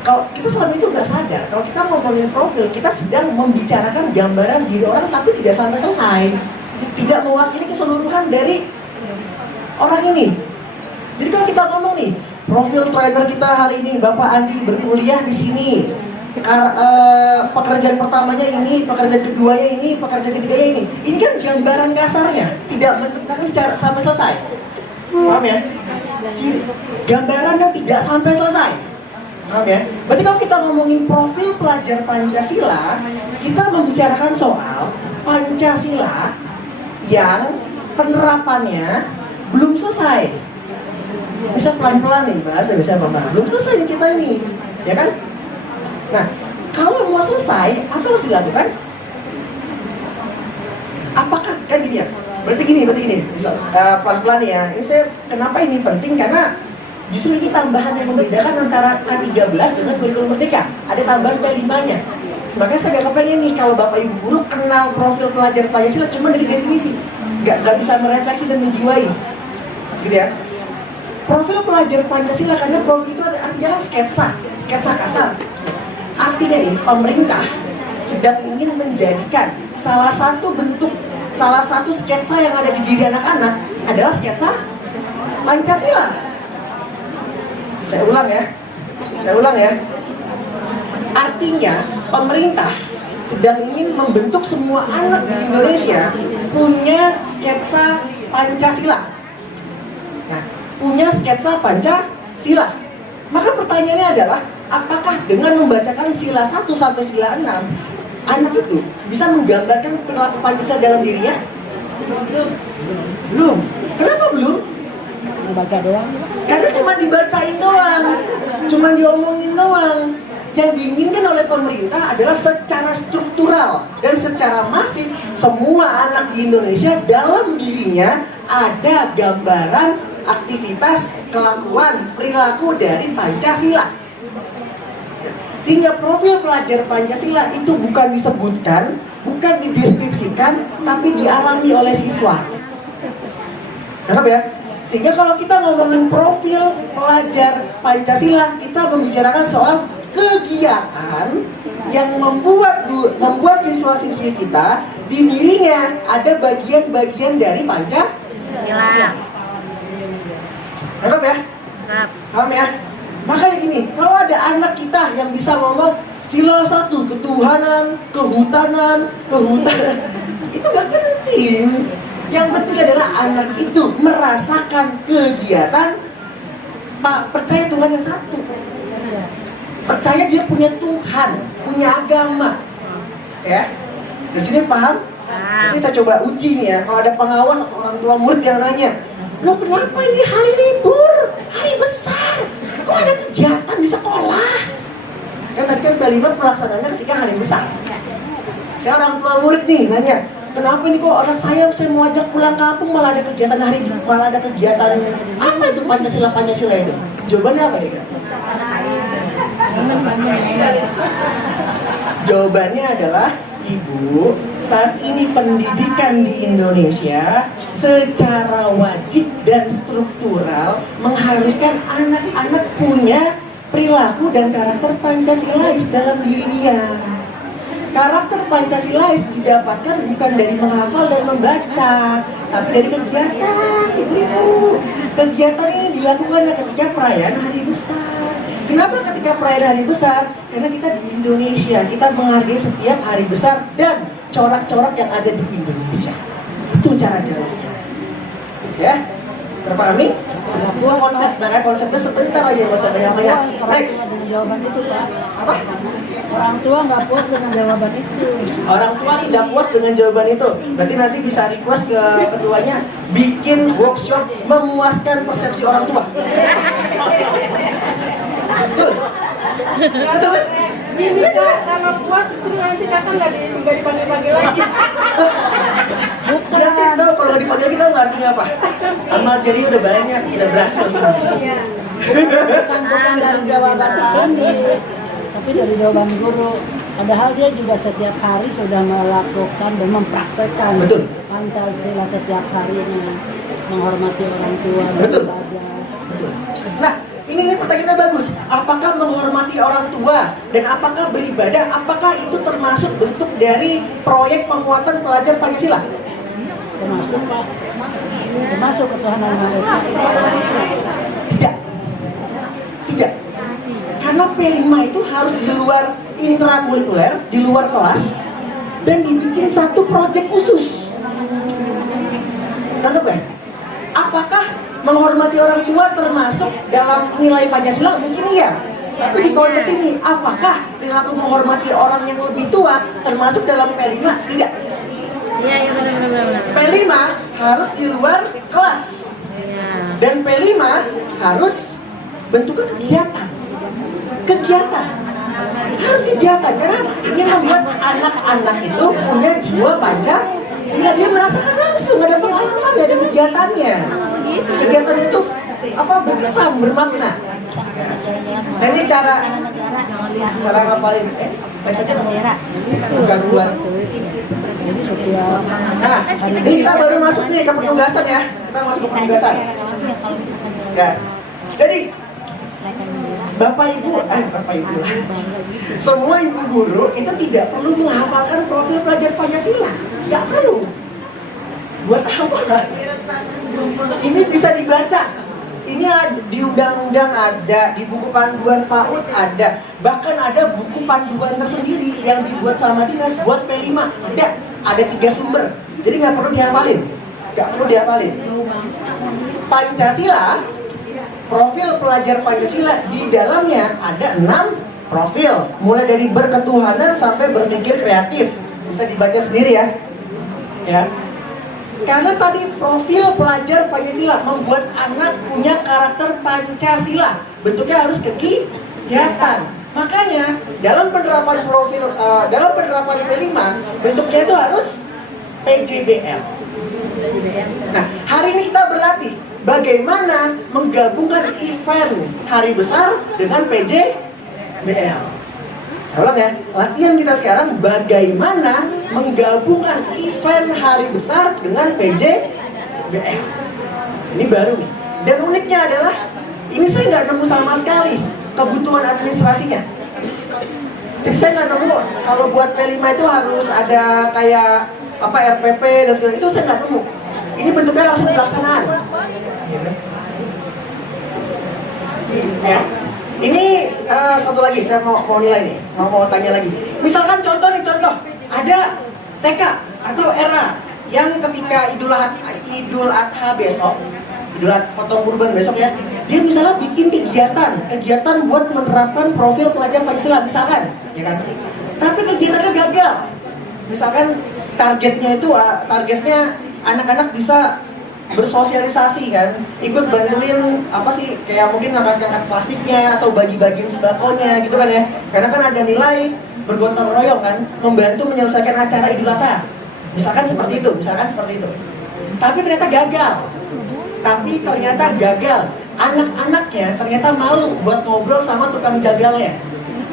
kalau kita selama itu nggak sadar, kalau kita ngomongin profil, kita sedang membicarakan gambaran diri orang tapi tidak sampai selesai, tidak mewakili keseluruhan dari orang ini. Jadi kalau kita ngomong nih, profil trainer kita hari ini, Bapak Andi berkuliah di sini, pekerjaan pertamanya ini, pekerjaan keduanya ini, pekerjaan ketiganya ini. Ini kan gambaran kasarnya, tidak menceritakan secara sampai selesai. Paham ya? Gambaran yang tidak sampai selesai. Paham ya? Berarti kalau kita ngomongin profil pelajar Pancasila, kita membicarakan soal Pancasila yang penerapannya belum selesai. Bisa pelan-pelan nih, bahasa bisa pelan-pelan. Belum selesai nih cerita ini, ya kan? Nah, kalau mau selesai, apa harus dilakukan? Apakah, kan gini ya? Berarti gini. Pelan-pelan ya. Ini saya, kenapa ini penting? Karena justru ini tambahan yang membedakan antara K13 dengan kurikulum merdeka. Ada tambahan P5-nya. Makanya saya gak kepengen nih kalau Bapak Ibu guru kenal profil pelajar Pancasila cuma dari definisi. Gak bisa merefleksi dan menjiwai. Gitu ya. Profil pelajar Pancasila, karena profil itu artinya sketsa kasar. Artinya ini pemerintah sedang ingin menjadikan salah satu sketsa yang ada di diri anak-anak adalah sketsa Pancasila. Saya ulang ya. Artinya pemerintah sedang ingin membentuk semua anak di Indonesia punya sketsa Pancasila. Nah, punya sketsa Pancasila. Maka pertanyaannya adalah, apakah dengan membacakan sila 1 sampai sila 6, anak itu bisa menggambarkan perilaku Pancasila dalam dirinya? Belum. Kenapa belum? Baca doang. Karena cuma dibacain doang, cuma diomongin doang. Yang diinginkan oleh pemerintah adalah secara struktural dan secara masif semua anak di Indonesia dalam dirinya ada gambaran aktivitas, kelakuan, perilaku dari Pancasila. Sehingga profil pelajar Pancasila itu bukan disebutkan, bukan dideskripsikan, tapi dialami oleh siswa. Kenapa ya? Sehingga kalau kita ngomongin profil pelajar Pancasila, kita membicarakan soal kegiatan yang membuat siswa-siswi kita di dirinya ada bagian-bagian dari Pancasila. Paham ya? Paham ya? Makanya gini, kalau ada anak kita yang bisa ngomong sila 1, ketuhanan, kehutanan, itu gak penting. Yang penting adalah anak itu merasakan kegiatan percaya Tuhan yang satu. Percaya dia punya Tuhan, punya agama. Ya? Di sini paham? Nanti saya coba uji nih ya. Kalau ada pengawas atau orang tua murid yang nanya, "Loh kenapa ini hari libur? Hari besar. Kok ada kegiatan di sekolah?" Kan tadi kan P5 pelaksanaannya ketika hari besar. Saya orang tua murid nih nanya, "Kenapa ini kok anak saya mau ajak pulang kampung malah ada kegiatan apa itu Pancasila itu?" Jawabannya apa nih? Jawabannya adalah, Ibu, saat ini pendidikan di Indonesia secara wajib dan struktural mengharuskan anak-anak punya perilaku dan karakter Pancasilais dalam diri dia. Karakter Pancasilais didapatkan bukan dari menghafal dan membaca, tapi dari kegiatan, Ibu. Kegiatan ini dilakukan ketika perayaan hari besar. Kenapa ketika perayaan hari besar? Karena kita di Indonesia, kita menghargai setiap hari besar dan corak-corak yang ada di Indonesia. Itu cara jawabnya. Ya, terpahami? Konsepnya sebentar aja, nggak usah banyak-banyak. Next. Jawaban itu, Pak. Apa? Orang tua nggak puas dengan jawaban itu. Orang tua tidak puas dengan jawaban itu. Berarti nanti bisa request ke ketuanya bikin workshop memuaskan persepsi orang tua. Betul. Betul. Ini Kak, kalau puas justru nanti kakak nggak dipanggil-panggil lagi. Berarti tahu kalau nggak dipanggil kita nggak artinya apa? Amal jadi udah banyak, udah berhasil sekarang. Bukan dari jawaban Andi, tapi dari jawaban guru. Padahal dia juga setiap hari sudah melakukan dan mempraktekkan Betul. Pancasila setiap harinya, menghormati orang tua, Betul. beribadah. Nah, ini pertanyaannya bagus. Apakah menghormati orang tua dan apakah beribadah? Apakah itu termasuk bentuk dari proyek penguatan pelajar Pancasila? Termasuk Pak, termasuk ketuhanan Maha Esa. Tidak. Tidak. Karena P5 itu harus di luar intrakurikuler, di luar kelas, dan dibikin satu proyek khusus. Tangkap ya? Apakah menghormati orang tua termasuk dalam nilai Pancasila? Mungkin iya. Tapi di konteks ini, apakah perilaku menghormati orang yang lebih tua termasuk dalam P5? Tidak. Iya, benar. P5 harus di luar kelas. Dan P5 harus bentuknya kegiatan. Kegiatan. Harus kegiatan. Karena ini membuat anak-anak itu punya jiwa Pancasila. Dia merasakan langsung ada pengalaman, ada kegiatannya. Kegiatan itu berkesan, bermakna. Nah, ini cara ngapalin. Biasanya bukan buat. Jadi setiap Nah, ini kita baru masuk nih ke penugasan ya. Kita masuk ke penugasan. Ya. Jadi Bapak Ibu, semua ibu guru itu tidak perlu menghafalkan profil pelajar Pancasila. Tidak perlu. Buat apa? Ini bisa dibaca. Ini di undang-undang ada, di buku panduan PAUD ada, bahkan ada buku panduan tersendiri yang dibuat sama dinas buat P5. Ada 3 sumber, jadi nggak perlu dihafalin. Pancasila, profil pelajar Pancasila di dalamnya ada 6 profil, mulai dari berketuhanan sampai berpikir kreatif. Bisa dibaca sendiri ya. Karena tadi profil pelajar Pancasila membuat anak punya karakter Pancasila, bentuknya harus kegiatan. Makanya dalam penerapan profil, dalam penerapan P5 bentuknya itu harus PJBL. Nah, hari ini kita berlatih bagaimana menggabungkan event hari besar dengan PJBL. Saya ulang ya, latihan kita sekarang bagaimana menggabungkan event hari besar dengan PJBL. Ini baru nih. Dan uniknya adalah, ini saya nggak nemu sama sekali kebutuhan administrasinya. Jadi saya nggak nemu kalau buat P5 itu harus ada kayak RPP dan segala itu, saya nggak nemu. Ini bentuknya langsung pelaksanaan. Ya. Ini satu lagi saya mau nilai nih, mau tanya lagi. Misalkan contoh ada TK atau RA yang ketika Idul Adha besok, potong kurban besok ya, dia misalnya bikin kegiatan buat menerapkan profil pelajar Pancasila misalkan, ya kan? Tapi kegiatannya gagal. Misalkan targetnya anak-anak bisa bersosialisasi kan, ikut bantuin kayak mungkin ngangkat plastiknya atau bagi-bagiin sembakonya gitu kan ya. Karena kan ada nilai bergotong royong kan, membantu menyelesaikan acara Idul Adha. Misalkan seperti itu. Tapi ternyata gagal. Anak-anaknya ternyata malu buat ngobrol sama tukang jagalnya.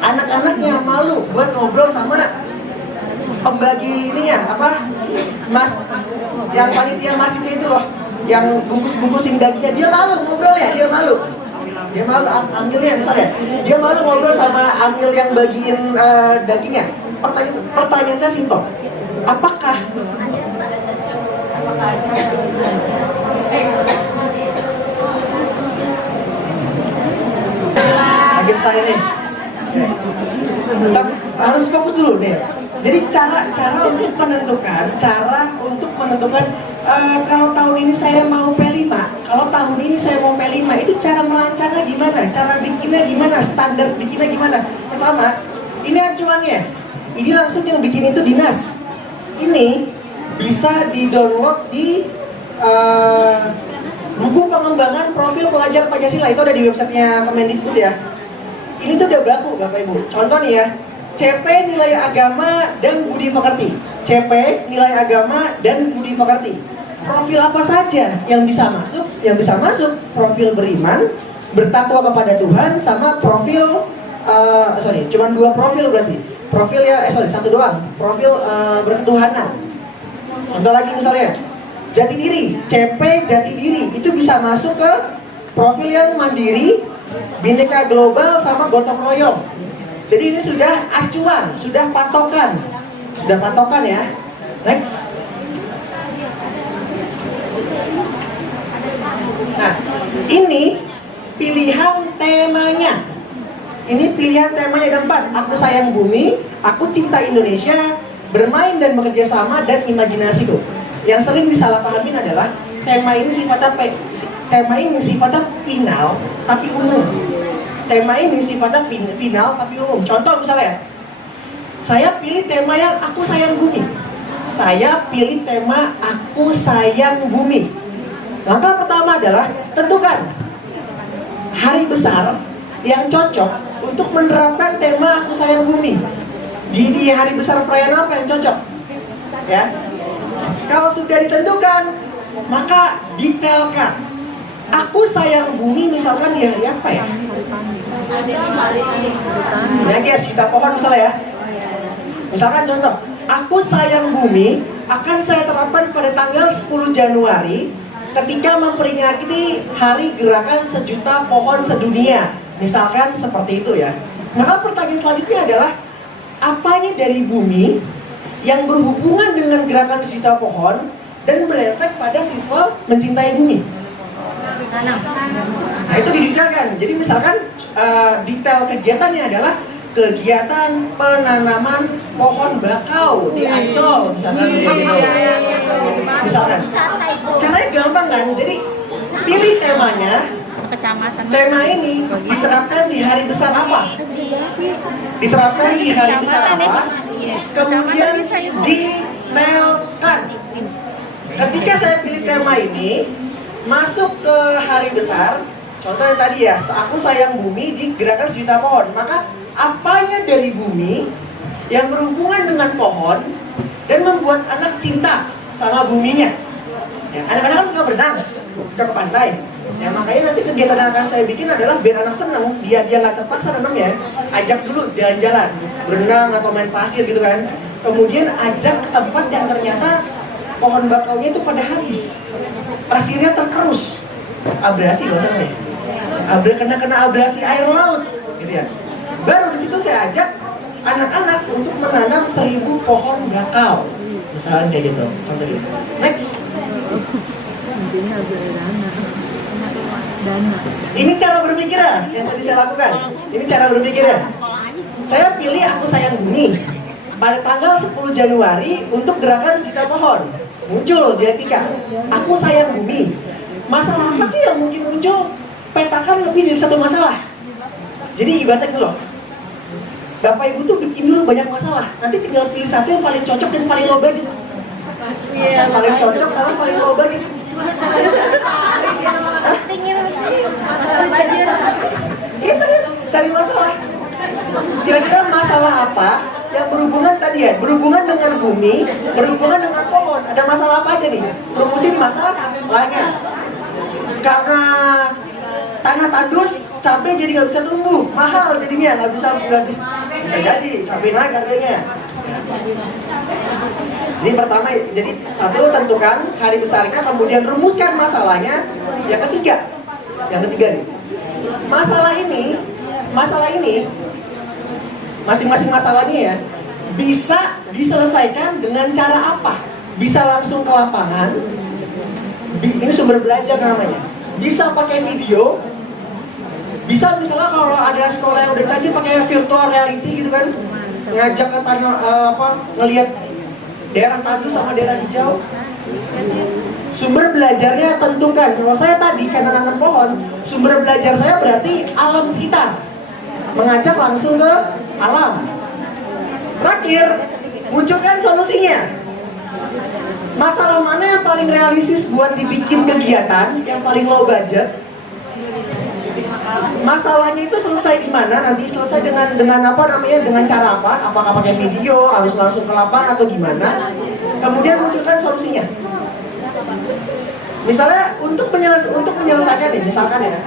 Anak-anaknya malu buat ngobrol sama pembagi ini ya apa mas yang panitia masjidnya itu loh, yang bungkusin dagingnya, dia malu ngobrol ya, dia malu amilnya misalnya, dia malu ngobrol sama amil yang bagiin dagingnya. Pertanyaan saya simpel, apakah agak saya nih, tetap harus fokus dulu deh. Jadi cara untuk menentukan kalau tahun ini saya mau P5, kalau tahun ini saya mau P5, itu cara merancangnya gimana? Cara bikinnya gimana? Standar bikinnya gimana? Pertama, ini acuannya. Ini langsung yang bikin itu dinas. Ini bisa di-download di buku pengembangan profil pelajar Pancasila, itu ada di websitenya Kemendikbud ya. Ini tuh udah baku Bapak Ibu. Contoh nih ya, CP nilai agama dan budi pekerti. CP nilai agama dan budi pekerti. Profil apa saja yang bisa masuk? Yang bisa masuk profil beriman, bertakwa kepada Tuhan, sama profil cuma 2 profil berarti. Profil ya, satu doang. Profil berketuhanan. Contoh lagi misalnya, jati diri, CP jati diri itu bisa masuk ke profil yang mandiri, Bhinneka Global sama gotong royong. Jadi ini sudah acuan, sudah patokan ya. Next. Nah, ini pilihan temanya. Ini pilihan temanya ada 4. Aku sayang bumi, aku cinta Indonesia, bermain dan bekerja sama, dan imajinasiku. Yang sering disalahpahamin adalah tema ini sifatnya final tapi umum. Tema ini sifatnya final tapi umum. Contoh misalnya, saya pilih tema yang aku sayang bumi. Saya pilih tema aku sayang bumi. Langkah pertama adalah tentukan hari besar yang cocok untuk menerapkan tema aku sayang bumi. Di hari besar perayaan apa yang cocok? Ya. Kalau sudah ditentukan, maka detailkan. Aku sayang bumi misalkan di hari apa ya? Ini aja sejuta pohon misalnya ya. Misalkan contoh, aku sayang bumi akan saya terapkan pada tanggal 10 Januari ketika memperingati hari gerakan sejuta pohon sedunia. Misalkan seperti itu ya. Maka pertanyaan selanjutnya adalah, apanya dari bumi yang berhubungan dengan gerakan sejuta pohon dan berefek pada siswa mencintai bumi? Nah itu didetailkan. Jadi misalkan detail kegiatannya adalah kegiatan penanaman pohon bakau di Ancol misalkan. Misalkan caranya gampang kan? Jadi pilih temanya. Tema ini diterapkan di hari besar apa? Diterapkan di hari besar apa? Kemudian detailkan. Ketika saya pilih tema ini, masuk ke hari besar, contohnya tadi ya, aku sayang bumi di gerakan sejuta pohon. Maka apanya dari bumi yang berhubungan dengan pohon dan membuat anak cinta sama buminya? Ya, anak-anak kan suka berenang, suka ke pantai. Ya makanya nanti kegiatan yang akan saya bikin adalah biar anak seneng, dia nggak terpaksa nanam ya, ajak dulu jalan-jalan, berenang atau main pasir gitu kan. Kemudian ajak ke tempat yang ternyata pohon bakaunya itu pada habis, pasirnya terkerus, abrasi bahasanya, kena abrasi air laut, gitu ya. Baru di situ saya ajak anak-anak untuk menanam 1000 pohon bakau, misalnya kayak gitu, contohnya. Next. Ini cara berpikirnya yang tadi saya lakukan. Ini cara berpikirnya. Saya pilih aku sayang bumi pada tanggal 10 Januari untuk gerakan sejuta pohon. Muncul di etika, aku sayang bumi. Masalah apa sih yang mungkin muncul? Petakan lebih dari satu masalah. Jadi ibaratnya gitu loh, Bapak Ibu tuh bikin dulu banyak masalah, nanti tinggal pilih satu yang paling cocok dan paling low budget. Paling cocok sama paling low budget. Iya serius, cari masalah. Kira-kira masalah apa yang berhubungan tadi ya, berhubungan dengan bumi, berhubungan dengan pohon. Ada masalah apa aja nih? Rumusin masalahnya. Karena tanah tandus, cabai jadi nggak bisa tumbuh, mahal jadinya, nggak bisa Bisa jadi cabai naik harganya. Jadi pertama, jadi satu tentukan hari besarnya, kemudian rumuskan masalahnya. Yang ketiga nih, masalah ini masing-masing masalahnya ya bisa diselesaikan dengan cara apa? Bisa langsung ke lapangan, ini sumber belajar namanya. Bisa pakai video, bisa misalnya kalau ada sekolah yang udah canggih pakai virtual reality gitu kan, ngajak ke tanah ngelihat daerah tandus sama daerah hijau. Sumber belajarnya tentukan. Kalau saya tadi karena nanam pohon, sumber belajar saya berarti alam sekitar, mengajak langsung ke alam. Terakhir, munculkan solusinya. Masalah mana yang paling realistis buat dibikin kegiatan, yang paling low budget? Masalahnya itu selesai di mana? Nanti selesai dengan apa namanya? Dengan cara apa? Apakah pakai video, harus langsung ke lapangan atau gimana? Kemudian munculkan solusinya. Misalnya untuk menyelesaikan nih, misalkan ya,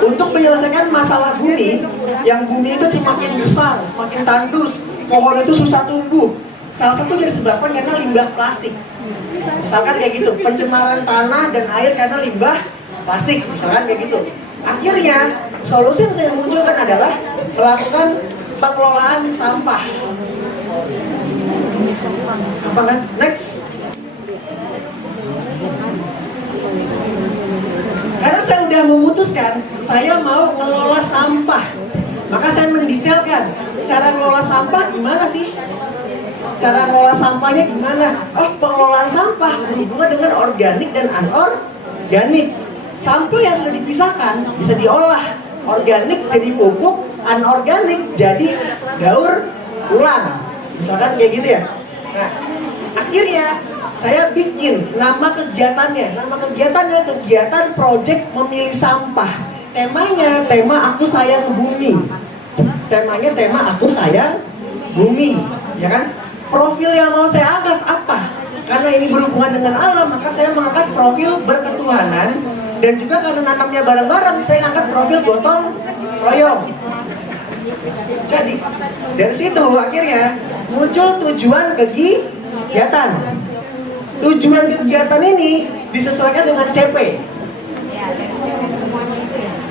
untuk menyelesaikan masalah bumi, yang bumi itu semakin besar, semakin tandus, pohon itu susah tumbuh. Salah satu dari disebabkan karena limbah plastik. Misalkan kayak gitu, pencemaran tanah dan air karena limbah plastik, misalkan kayak gitu. Akhirnya, solusi yang saya munculkan adalah melakukan pengelolaan sampah. Apa kan? Next. Karena saya sudah memutuskan, saya mau mengelola sampah. Maka saya mendetailkan, cara mengelola sampah gimana sih? Cara mengelola sampahnya gimana? Oh, pengelolaan sampah berhubungan dengan organik dan anorganik. Sampah yang sudah dipisahkan bisa diolah. Organik jadi pupuk, anorganik jadi daur ulang. Misalkan kayak gitu ya. Nah, akhirnya saya bikin nama kegiatannya kegiatan project memilih sampah. Temanya tema aku sayang bumi. Temanya tema aku sayang bumi, ya kan? Profil yang mau saya angkat apa? Karena ini berhubungan dengan alam, maka saya mengangkat profil berketuhanan. Dan juga karena nanamnya bareng-bareng, saya angkat profil gotong royong. Jadi dari situ akhirnya muncul tujuan kegiatan. Tujuan kegiatan ini disesuaikan dengan CP.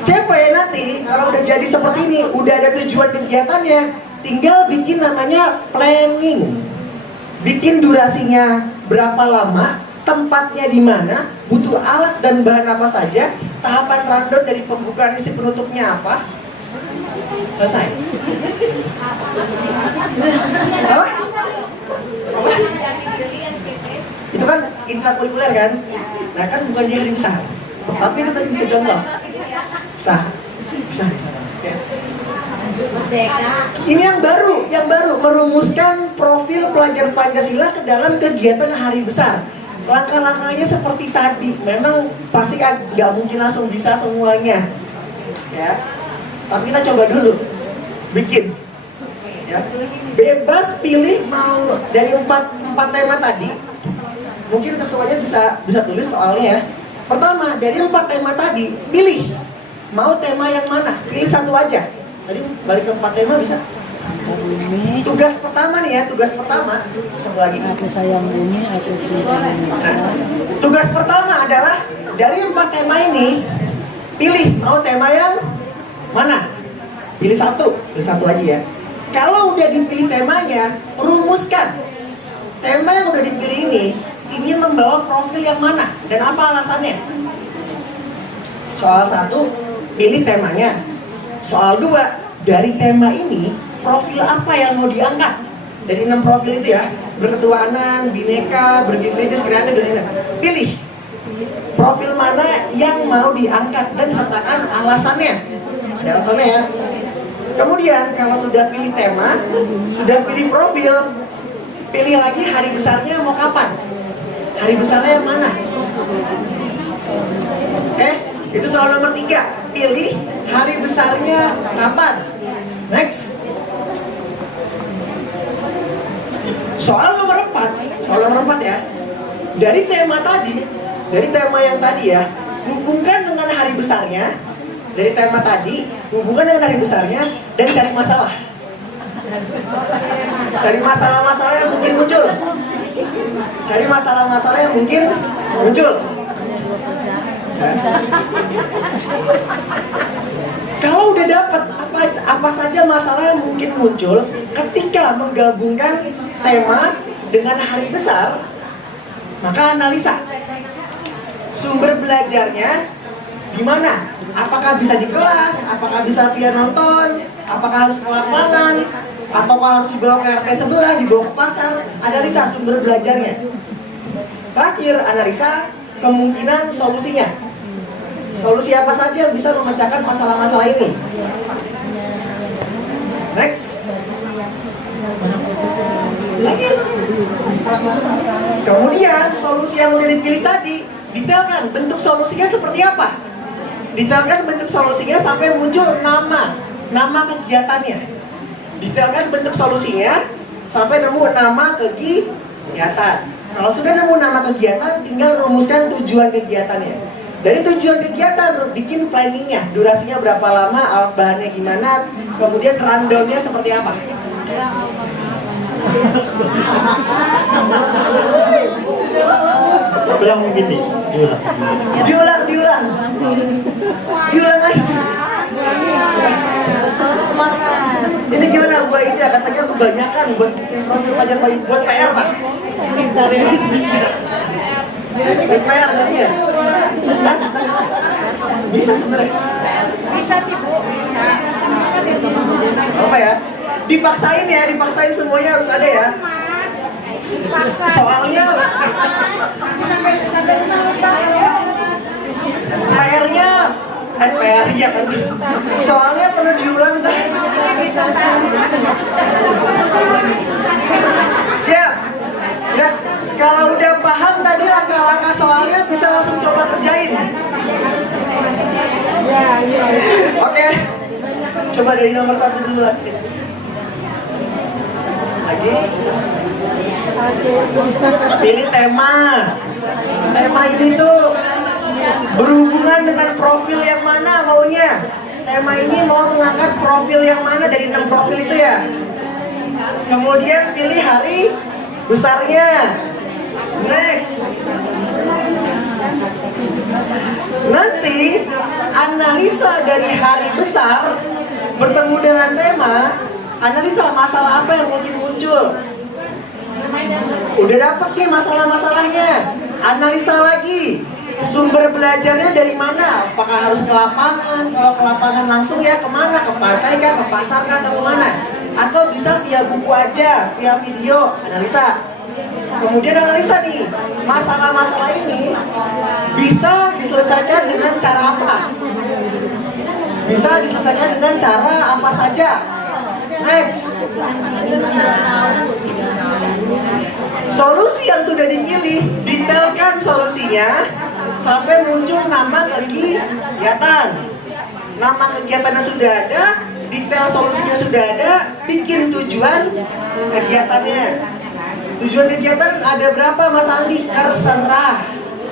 CP nanti kalau udah jadi seperti ini, udah ada tujuan kegiatannya, tinggal bikin namanya planning. Bikin durasinya berapa lama, tempatnya di mana, butuh alat dan bahan apa saja, tahapan rundown dari pembukaan isi penutupnya apa. Selesai. Apa? Itu kan intrakurikuler kan? Nah kan bukan dia yang besar, tapi itu tadi bisa contoh. Bisa. Ya. Ini yang baru merumuskan profil pelajar Pancasila ke dalam kegiatan hari besar. Langkah-langkahnya seperti tadi, memang pasti nggak mungkin langsung bisa semuanya, ya. Tapi kita coba dulu bikin, ya. Bebas pilih mau dari empat tema tadi. Mungkin ketuanya bisa tulis soalnya ya. Pertama, dari 4 tema tadi, pilih mau tema yang mana. Pilih satu aja. Tadi balik ke 4 tema bisa. Bumi, Tugas pertama nih ya, tugas pertama. Coba lagi. aku sayang bumi, aku cinta Indonesia. Tugas pertama adalah dari 4 tema ini, pilih mau tema yang mana. Pilih satu aja ya. Kalau udah dipilih temanya, rumuskan. Tema yang udah dipilih ini ingin membawa profil yang mana dan apa alasannya. Soal 1, pilih temanya. Soal 2, dari tema ini profil apa yang mau diangkat. Dari 6 profil itu ya, berketuhanan, bineka, berintegritas, kreatif, dan lain-lain. Pilih profil mana yang mau diangkat dan sertakan alasannya. Ada alasannya ya. Kemudian kalau sudah pilih tema, sudah pilih profil, pilih lagi hari besarnya mau kapan. Hari besarnya yang mana? Itu soal nomor 3. Pilih hari besarnya kapan. Next. Soal nomor 4 ya. Dari tema yang tadi ya, hubungkan dengan hari besarnya. Dari tema tadi, hubungkan dengan hari besarnya dan cari masalah. Dari masalah-masalah yang mungkin muncul. Dari masalah-masalah yang mungkin muncul. Kalau udah dapat apa saja masalah yang mungkin muncul ketika menggabungkan tema dengan hari besar, maka analisa sumber belajarnya gimana? Apakah bisa di kelas? Apakah bisa via nonton? Apakah harus ke lapangan? Atau harus dibawa ke RT sebelah, dibawa ke pasar? Analisa sumber belajarnya. Terakhir, analisa kemungkinan solusinya. Solusi apa saja yang bisa memecahkan masalah-masalah ini? Next. Kemudian solusi yang udah dipilih tadi, detailkan bentuk solusinya seperti apa. Detailkan bentuk solusinya sampai muncul nama kegiatannya. Detailkan bentuk solusinya sampai nemu nama kegiatan. Kalau sudah nemu nama kegiatan, tinggal rumuskan tujuan kegiatannya. Dari tujuan kegiatan, bikin planningnya, durasinya berapa lama, alat bahannya gimana, kemudian rundownnya seperti apa. Bilang begini, Diulang lagi. Ini gimana Bu Aida? Katanya kebanyakan buat profil pajak buat PR tak? Buat PR katanya. Bisa sebenarnya. Bisa sih Bu, bisa. Apa ya? Dipaksain semuanya harus ada ya. Soalnya PR-nya kan. Soalnya perlu diulang. Siap. Ya, kalau udah paham tadi langkah-langkah soalnya bisa langsung coba kerjain. Oke. Coba dari nomor 1 dulu lagi. Pilih tema. Tema ini tuh berhubungan dengan profil yang mana maunya. Tema ini mau mengangkat profil yang mana dari 6 profil itu ya. Kemudian pilih hari besarnya. Next. Nanti analisa dari hari besar bertemu dengan tema, analisa masalah apa yang mungkin muncul. Udah dapet nih masalah-masalahnya, analisa lagi sumber belajarnya dari mana. Apakah harus ke lapangan? Kalau ke lapangan langsung ya kemana? Ke pantai kah? Ke pasar kah? Atau kemana? Atau bisa via buku aja, via video, analisa. Kemudian analisa nih, masalah-masalah ini bisa diselesaikan dengan cara apa? Bisa diselesaikan dengan cara apa saja? Next. Solusi yang sudah dipilih, detailkan solusinya sampai muncul nama kegiatan. Nama kegiatannya sudah ada, detail solusinya sudah ada, bikin tujuan kegiatannya. Tujuan kegiatan ada berapa Mas Aldi? Terserah.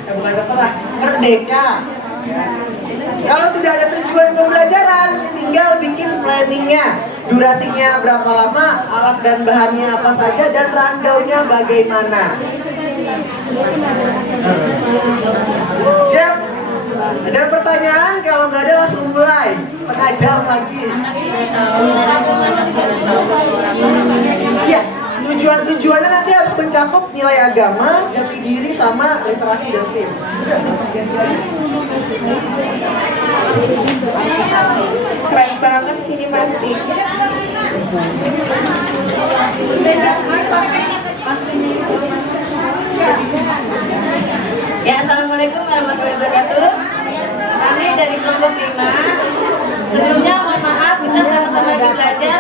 Bukan terserah, merdeka. Kalau sudah ada tujuan pembelajaran, tinggal bikin planningnya. Durasinya berapa lama, alat dan bahannya apa saja, dan rundownnya bagaimana. Siap? Ada pertanyaan? Kalau nggak ada langsung mulai. Setengah jam lagi. Iya. Tujuannya nanti harus mencakup nilai agama, jati diri, sama literasi dan STEM. Keren banget sini pasti. Ya, assalamualaikum warahmatullahi wabarakatuh. Kami dari kelompok 5. Sebelumnya mohon maaf, kita sama-sama belajar.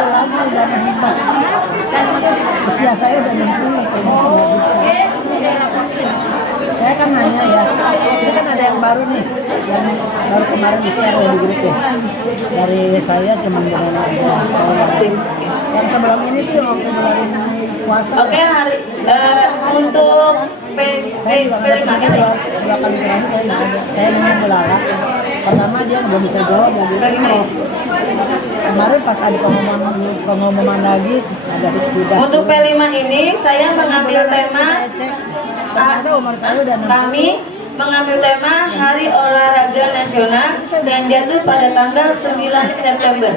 Usia saya udah 60. Oke. Saya kan nanya ya, ini kan ada yang baru nih, yang baru kemarin di-share ya di grup ya. Dari saya teman-teman yang sebelum ini tuh waktu bulan puasa. Oke, hari untuk Saya juga nggak pernah dua kali terakhir saya nanya ke Lala. pertama dia nggak bisa jawab lagi. Kemarin pas ada pengumuman lagi agak tidak. Untuk P5 ini saya mengambil tema Ternyata umur saya udah 60. kami mengambil tema Hari Olahraga Nasional dan jatuh pada tanggal 9 September.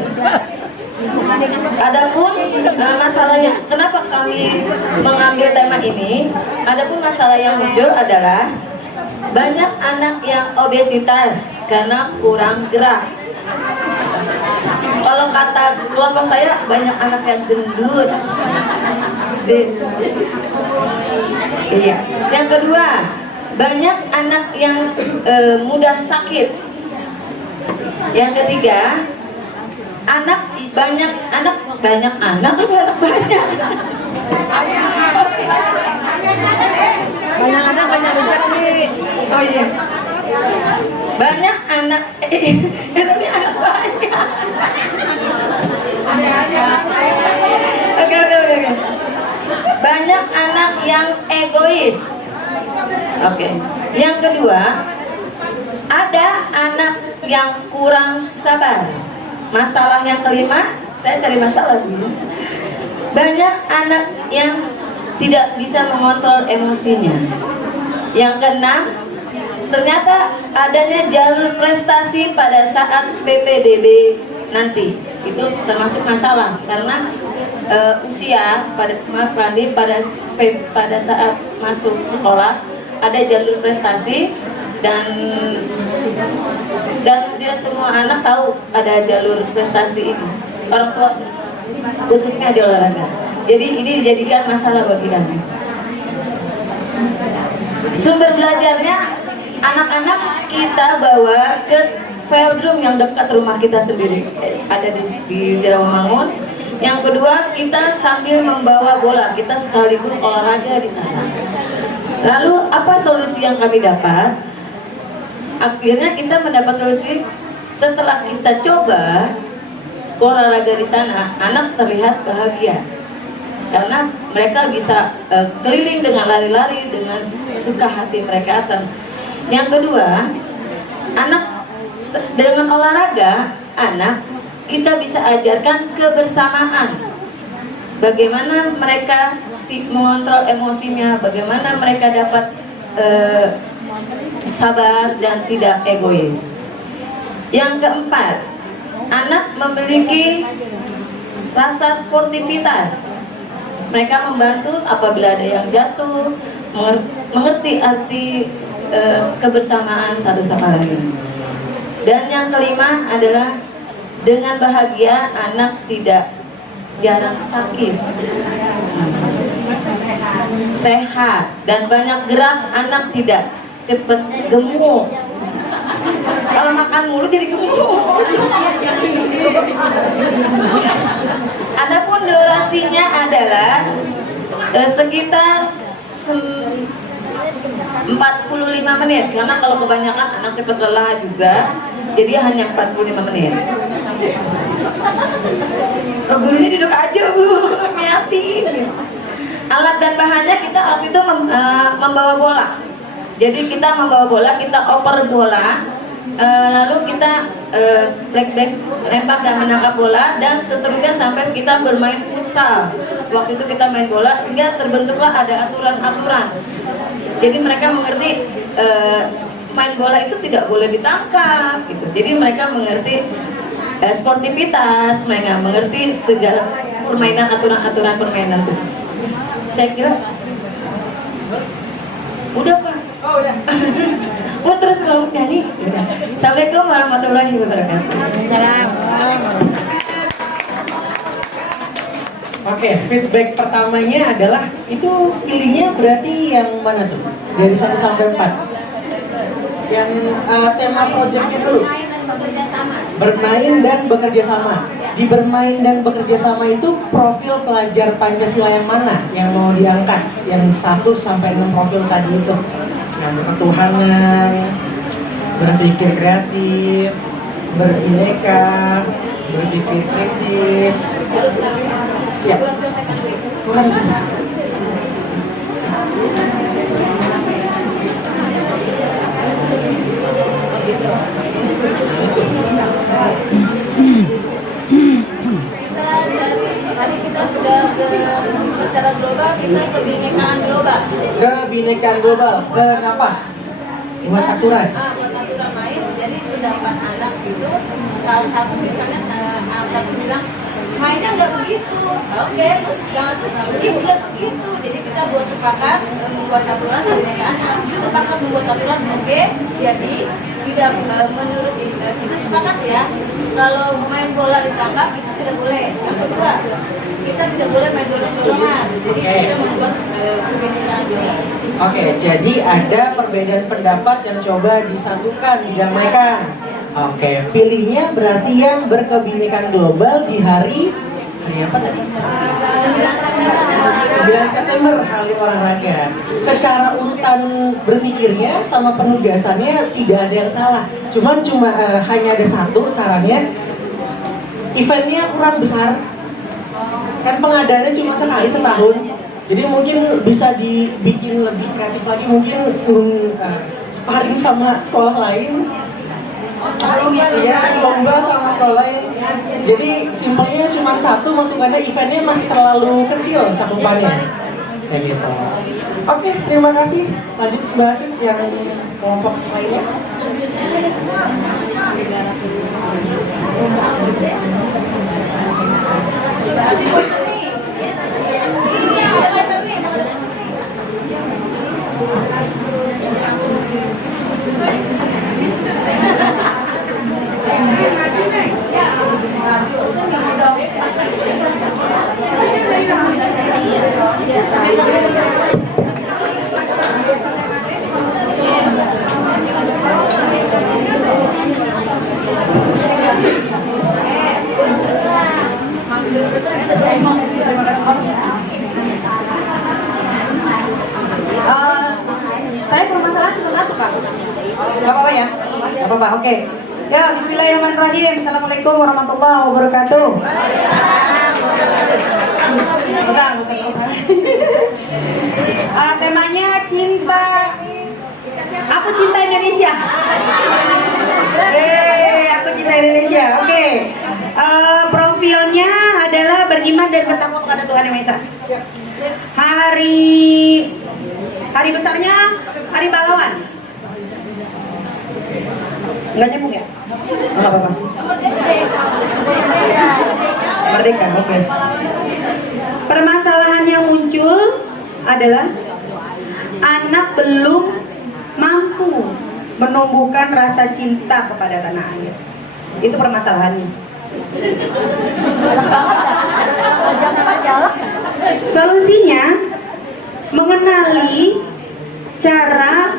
Adapun masalahnya, kenapa kami mengambil tema ini? Adapun masalah yang muncul adalah banyak anak yang obesitas karena kurang gerak. Kalau kata kelompok saya, banyak anak yang gendut. Iya. Yang kedua, banyak anak yang mudah sakit. Yang ketiga, banyak anak Banyak rezeki. oh iya, banyak anak ini anak banyak. Oke. Banyak anak yang egois. Oke. Yang kedua, ada anak yang kurang sabar. Masalah yang kelima, saya cari masalah dulu. Banyak anak yang tidak bisa mengontrol emosinya. Yang keenam, ternyata adanya jalur prestasi pada saat PPDB nanti. Itu termasuk masalah karena usia pada saat masuk sekolah ada jalur prestasi dan tidak semua anak tahu ada jalur prestasi ini. Orang tua khususnya di olahraga. Jadi ini dijadikan masalah bagi kami. Sumber belajarnya anak-anak kita bawa ke velodrome yang dekat rumah kita sendiri, ada di Rawamangun. Yang kedua, kita sambil membawa bola, kita sekaligus olahraga di sana. Lalu apa solusi yang kami dapat? Akhirnya kita mendapat solusi setelah kita coba olahraga di sana, anak terlihat bahagia karena mereka bisa keliling dengan lari-lari dengan suka hati mereka atas. Yang kedua, anak dengan olahraga, anak kita bisa ajarkan kebersamaan. Bagaimana mereka mengontrol emosinya, bagaimana mereka dapat sabar dan tidak egois. Yang keempat, anak memiliki rasa sportivitas. Mereka membantu apabila ada yang jatuh, mengerti arti kebersamaan satu sama lain. Dan yang kelima adalah dengan bahagia anak tidak jarang sakit, sehat dan banyak gerak, anak tidak cepat gemuk. Kalau makan mulu jadi gemuk. Adapun durasinya adalah sekitar 45 menit karena kalau kebanyakan anak cepat lelah juga, jadi hanya 45 menit. Guru ini duduk aja Bu, ngeliatin. Alat dan bahannya kita waktu itu membawa bola. Jadi kita membawa bola, kita oper bola, lalu kita blackback lempar dan menangkap bola, dan seterusnya sampai kita bermain futsal. Waktu itu kita main bola hingga terbentuklah ada aturan-aturan. Jadi mereka mengerti main bola itu tidak boleh ditangkap gitu. Jadi mereka mengerti sportivitas, mereka mengerti segala permainan, aturan-aturan permainan itu. Saya kira udah Pak. Oh udah. Oh terus kalau nyanyi. Udah. Assalamualaikum warahmatullahi wabarakatuh. Oke, feedback pertamanya adalah itu pilihnya berarti yang mana tuh? Dari 1 sampai 4. Yang tema projectnya dulu. Bermain dan bekerja sama. Di bermain dan bekerja sama itu profil pelajar Pancasila yang mana yang mau diangkat? Yang 1 sampai 6 profil tadi itu. Yang ketuhanan, berpikir kreatif, berbineka, berpikir kritis. Siap. Bukan Kita dari tadi kita sudah secara global kita kebinekaan global. Kebinekaan global. Kenapa? Buat aturan. Buat aturan main. Jadi pendapat anak itu salah satu misalnya anak satu bilang mainnya nggak begitu. Oke, terus yang itu nggak begitu. Jadi kita buat sepakat membuat aturan kebinekaan. Sepakat membuat aturan. Oke, jadi tidak menurut kita sepakat ya. Kalau main bola ditangkap itu tidak boleh. Yang kedua, kita tidak boleh main dorong-dorongan. Jadi kita membuat kebinekaan global. Oke, jadi ada perbedaan pendapat yang coba disatukan, didamaikan. Oke, pilihnya berarti yang berkebinekaan global di hari apa tadi? 9 September, Hari Olahraga. Secara urutan berpikirnya sama penugasannya tidak ada yang salah. Cuma hanya ada satu sarannya, eventnya kurang besar. Kan pengadaannya cuma sekali setahun. Jadi mungkin bisa dibikin lebih kreatif lagi, mungkin sparring sama sekolah lain. Iya, lomba sama sekolah lain. Jadi simpelnya cuma satu, masukannya eventnya masih terlalu kecil cakupannya. Kayak gitu. Oke, terima kasih. Lanjut bahasin yang kelompok lainnya. Saya permasalahan cuma satu, Kak. Gak apa-apa ya? Gak apa-apa, oke. Ya, bismillahirrahmanirrahim. Assalamualaikum warahmatullahi wabarakatuh. Temanya cinta. Aku cinta Indonesia. Aku cinta Indonesia. Oke. Profilnya adalah beriman dan bertakwa kepada Tuhan Yang Maha Esa. Hari besarnya Hari Pahlawan. Enggak nyambung ya? Enggak apa-apa. Merdeka, oke. Permasalahan yang muncul adalah anak belum mampu menumbuhkan rasa cinta kepada tanah air. Itu permasalahannya. Solusinya mengenali cara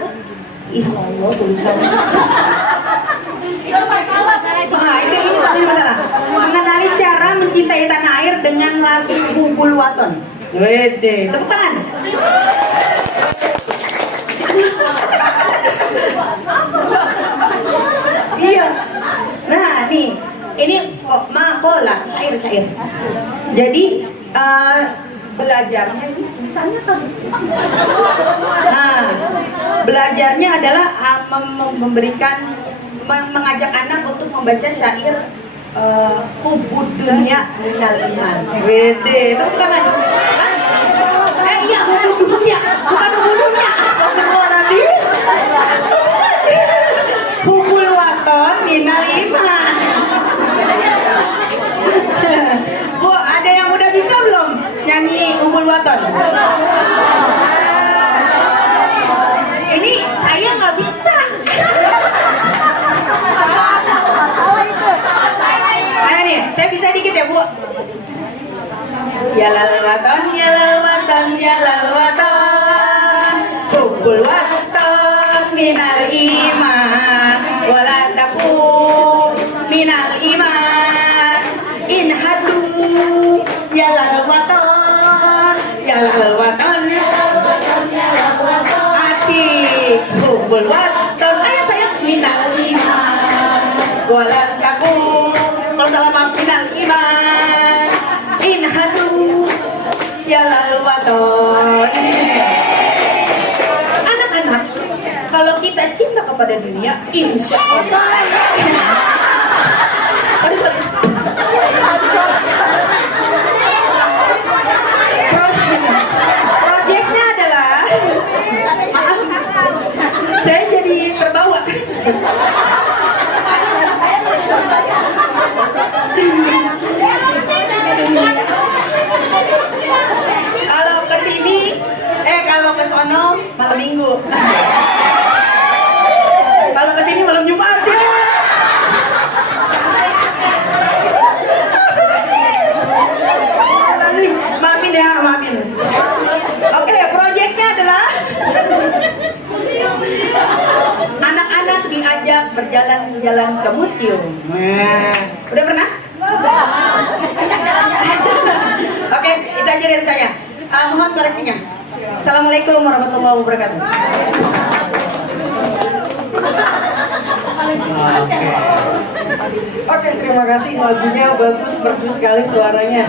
Allah tulisannya. Ini masalah. Mengenali cara mencintai tanah air dengan lagu Hubul Waton. Wede, tepuk tangan. Iya. Nah, nih, ini kok pola syair. Jadi belajarnya ini tulisannya kan. Nah, belajarnya adalah mengajak anak untuk membaca syair Ubudnya minal iman. Wede, tepuk tangan. Iya, Ubudnya, bukan Ubudnya. Hubul Waton minal iman. Bu, ada yang udah bisa belum nyanyi Hubul Waton? Ini saya nggak bisa. Ayo nih, saya bisa dikit ya, Bu. Ya lal waton, ya lal waton, ya lal waton. Hubul waton minal iman, wala taku minal iman. Inhadu ya lal waton, ya lal waton, ya lal waton. Ati hubul waton, ayo saya minal iman, wala taku. Kalau salah maaf minal iman. Inhadu ya lal waton. Anak-anak, kalau kita cinta kepada pada dunia, insya Allah. Proyeknya adalah, saya jadi terbawa. Kalau ke sini, kalau ke sono malam minggu. Kalau ke sini malam Jumat ya. Maafin ya, maafin. Oke, proyeknya adalah anak-anak diajak berjalan-jalan ke museum. Nah, udah pernah? Oke, itu aja dari saya. Mohon koreksinya. Assalamualaikum warahmatullahi wabarakatuh. Oke, terima kasih, lagunya bagus, merdu sekali suaranya.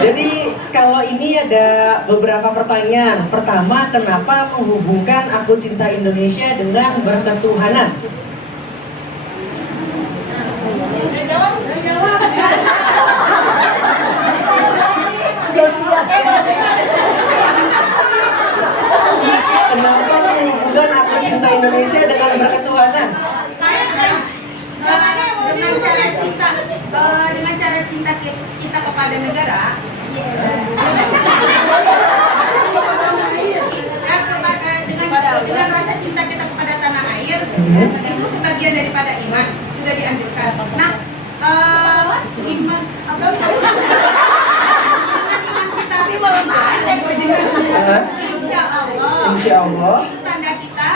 Jadi kalau ini ada beberapa pertanyaan. Pertama, kenapa menghubungkan Aku Cinta Indonesia dengan berketuhanan? Kenapa menghubungkan Aku Cinta Indonesia dengan berketuhanan? Dengan cara cinta kita kepada negara, dengan rasa cinta kita kepada tanah air, itu sebagian daripada iman, sudah dianjurkan. Nah, iman apa? Dengan iman kita, insya Allah, itu tanda kita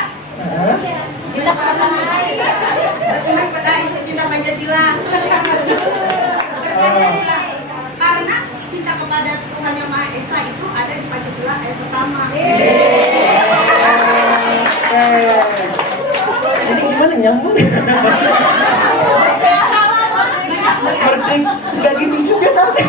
cinta kepada tanah air, beriman pada itu cinta Pancasila. Karena cinta kepada Tuhan Yang Maha Esa itu ada di Pancasila ayat pertama. Jadi gimana nyambung? Gak gitu juga tapi.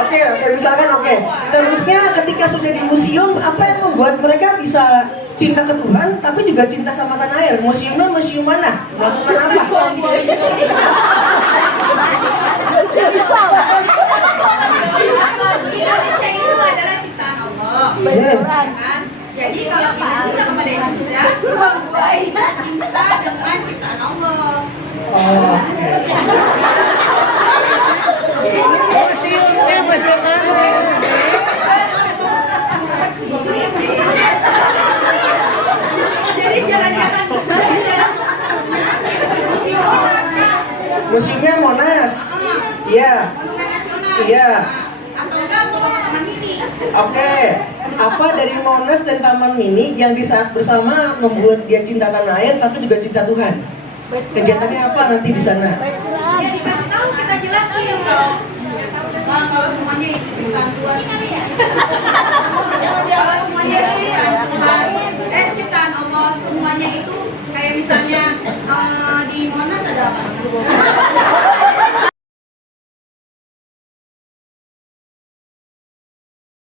Oke, misalkan oke. Terusnya ketika sudah di museum, apa yang membuat mereka bisa cinta ke Tuhan tapi juga cinta sama tanah air? Museumnya museum mana? Melakukan apa? Indonesia itu adalah ciptaan Allah. Kan? Jadi kalau kita cinta kepada Indonesia, kita cinta dengan ciptaan Allah. Museumnya masih mana? Jadi jalan-jalan Museumnya Monas. Iya. Monumen Nasional. Iya. Atau enggak bawa ke Taman Mini. Oke. Apa dari Monas dan Taman Mini yang di saat bersama membuat dia cinta tanah air tapi juga cinta Tuhan? Kegiatannya apa nanti di sana? Ya dikasih tahu, kita jelasin dong. Kalau semuanya itu ciptaan Tuhan.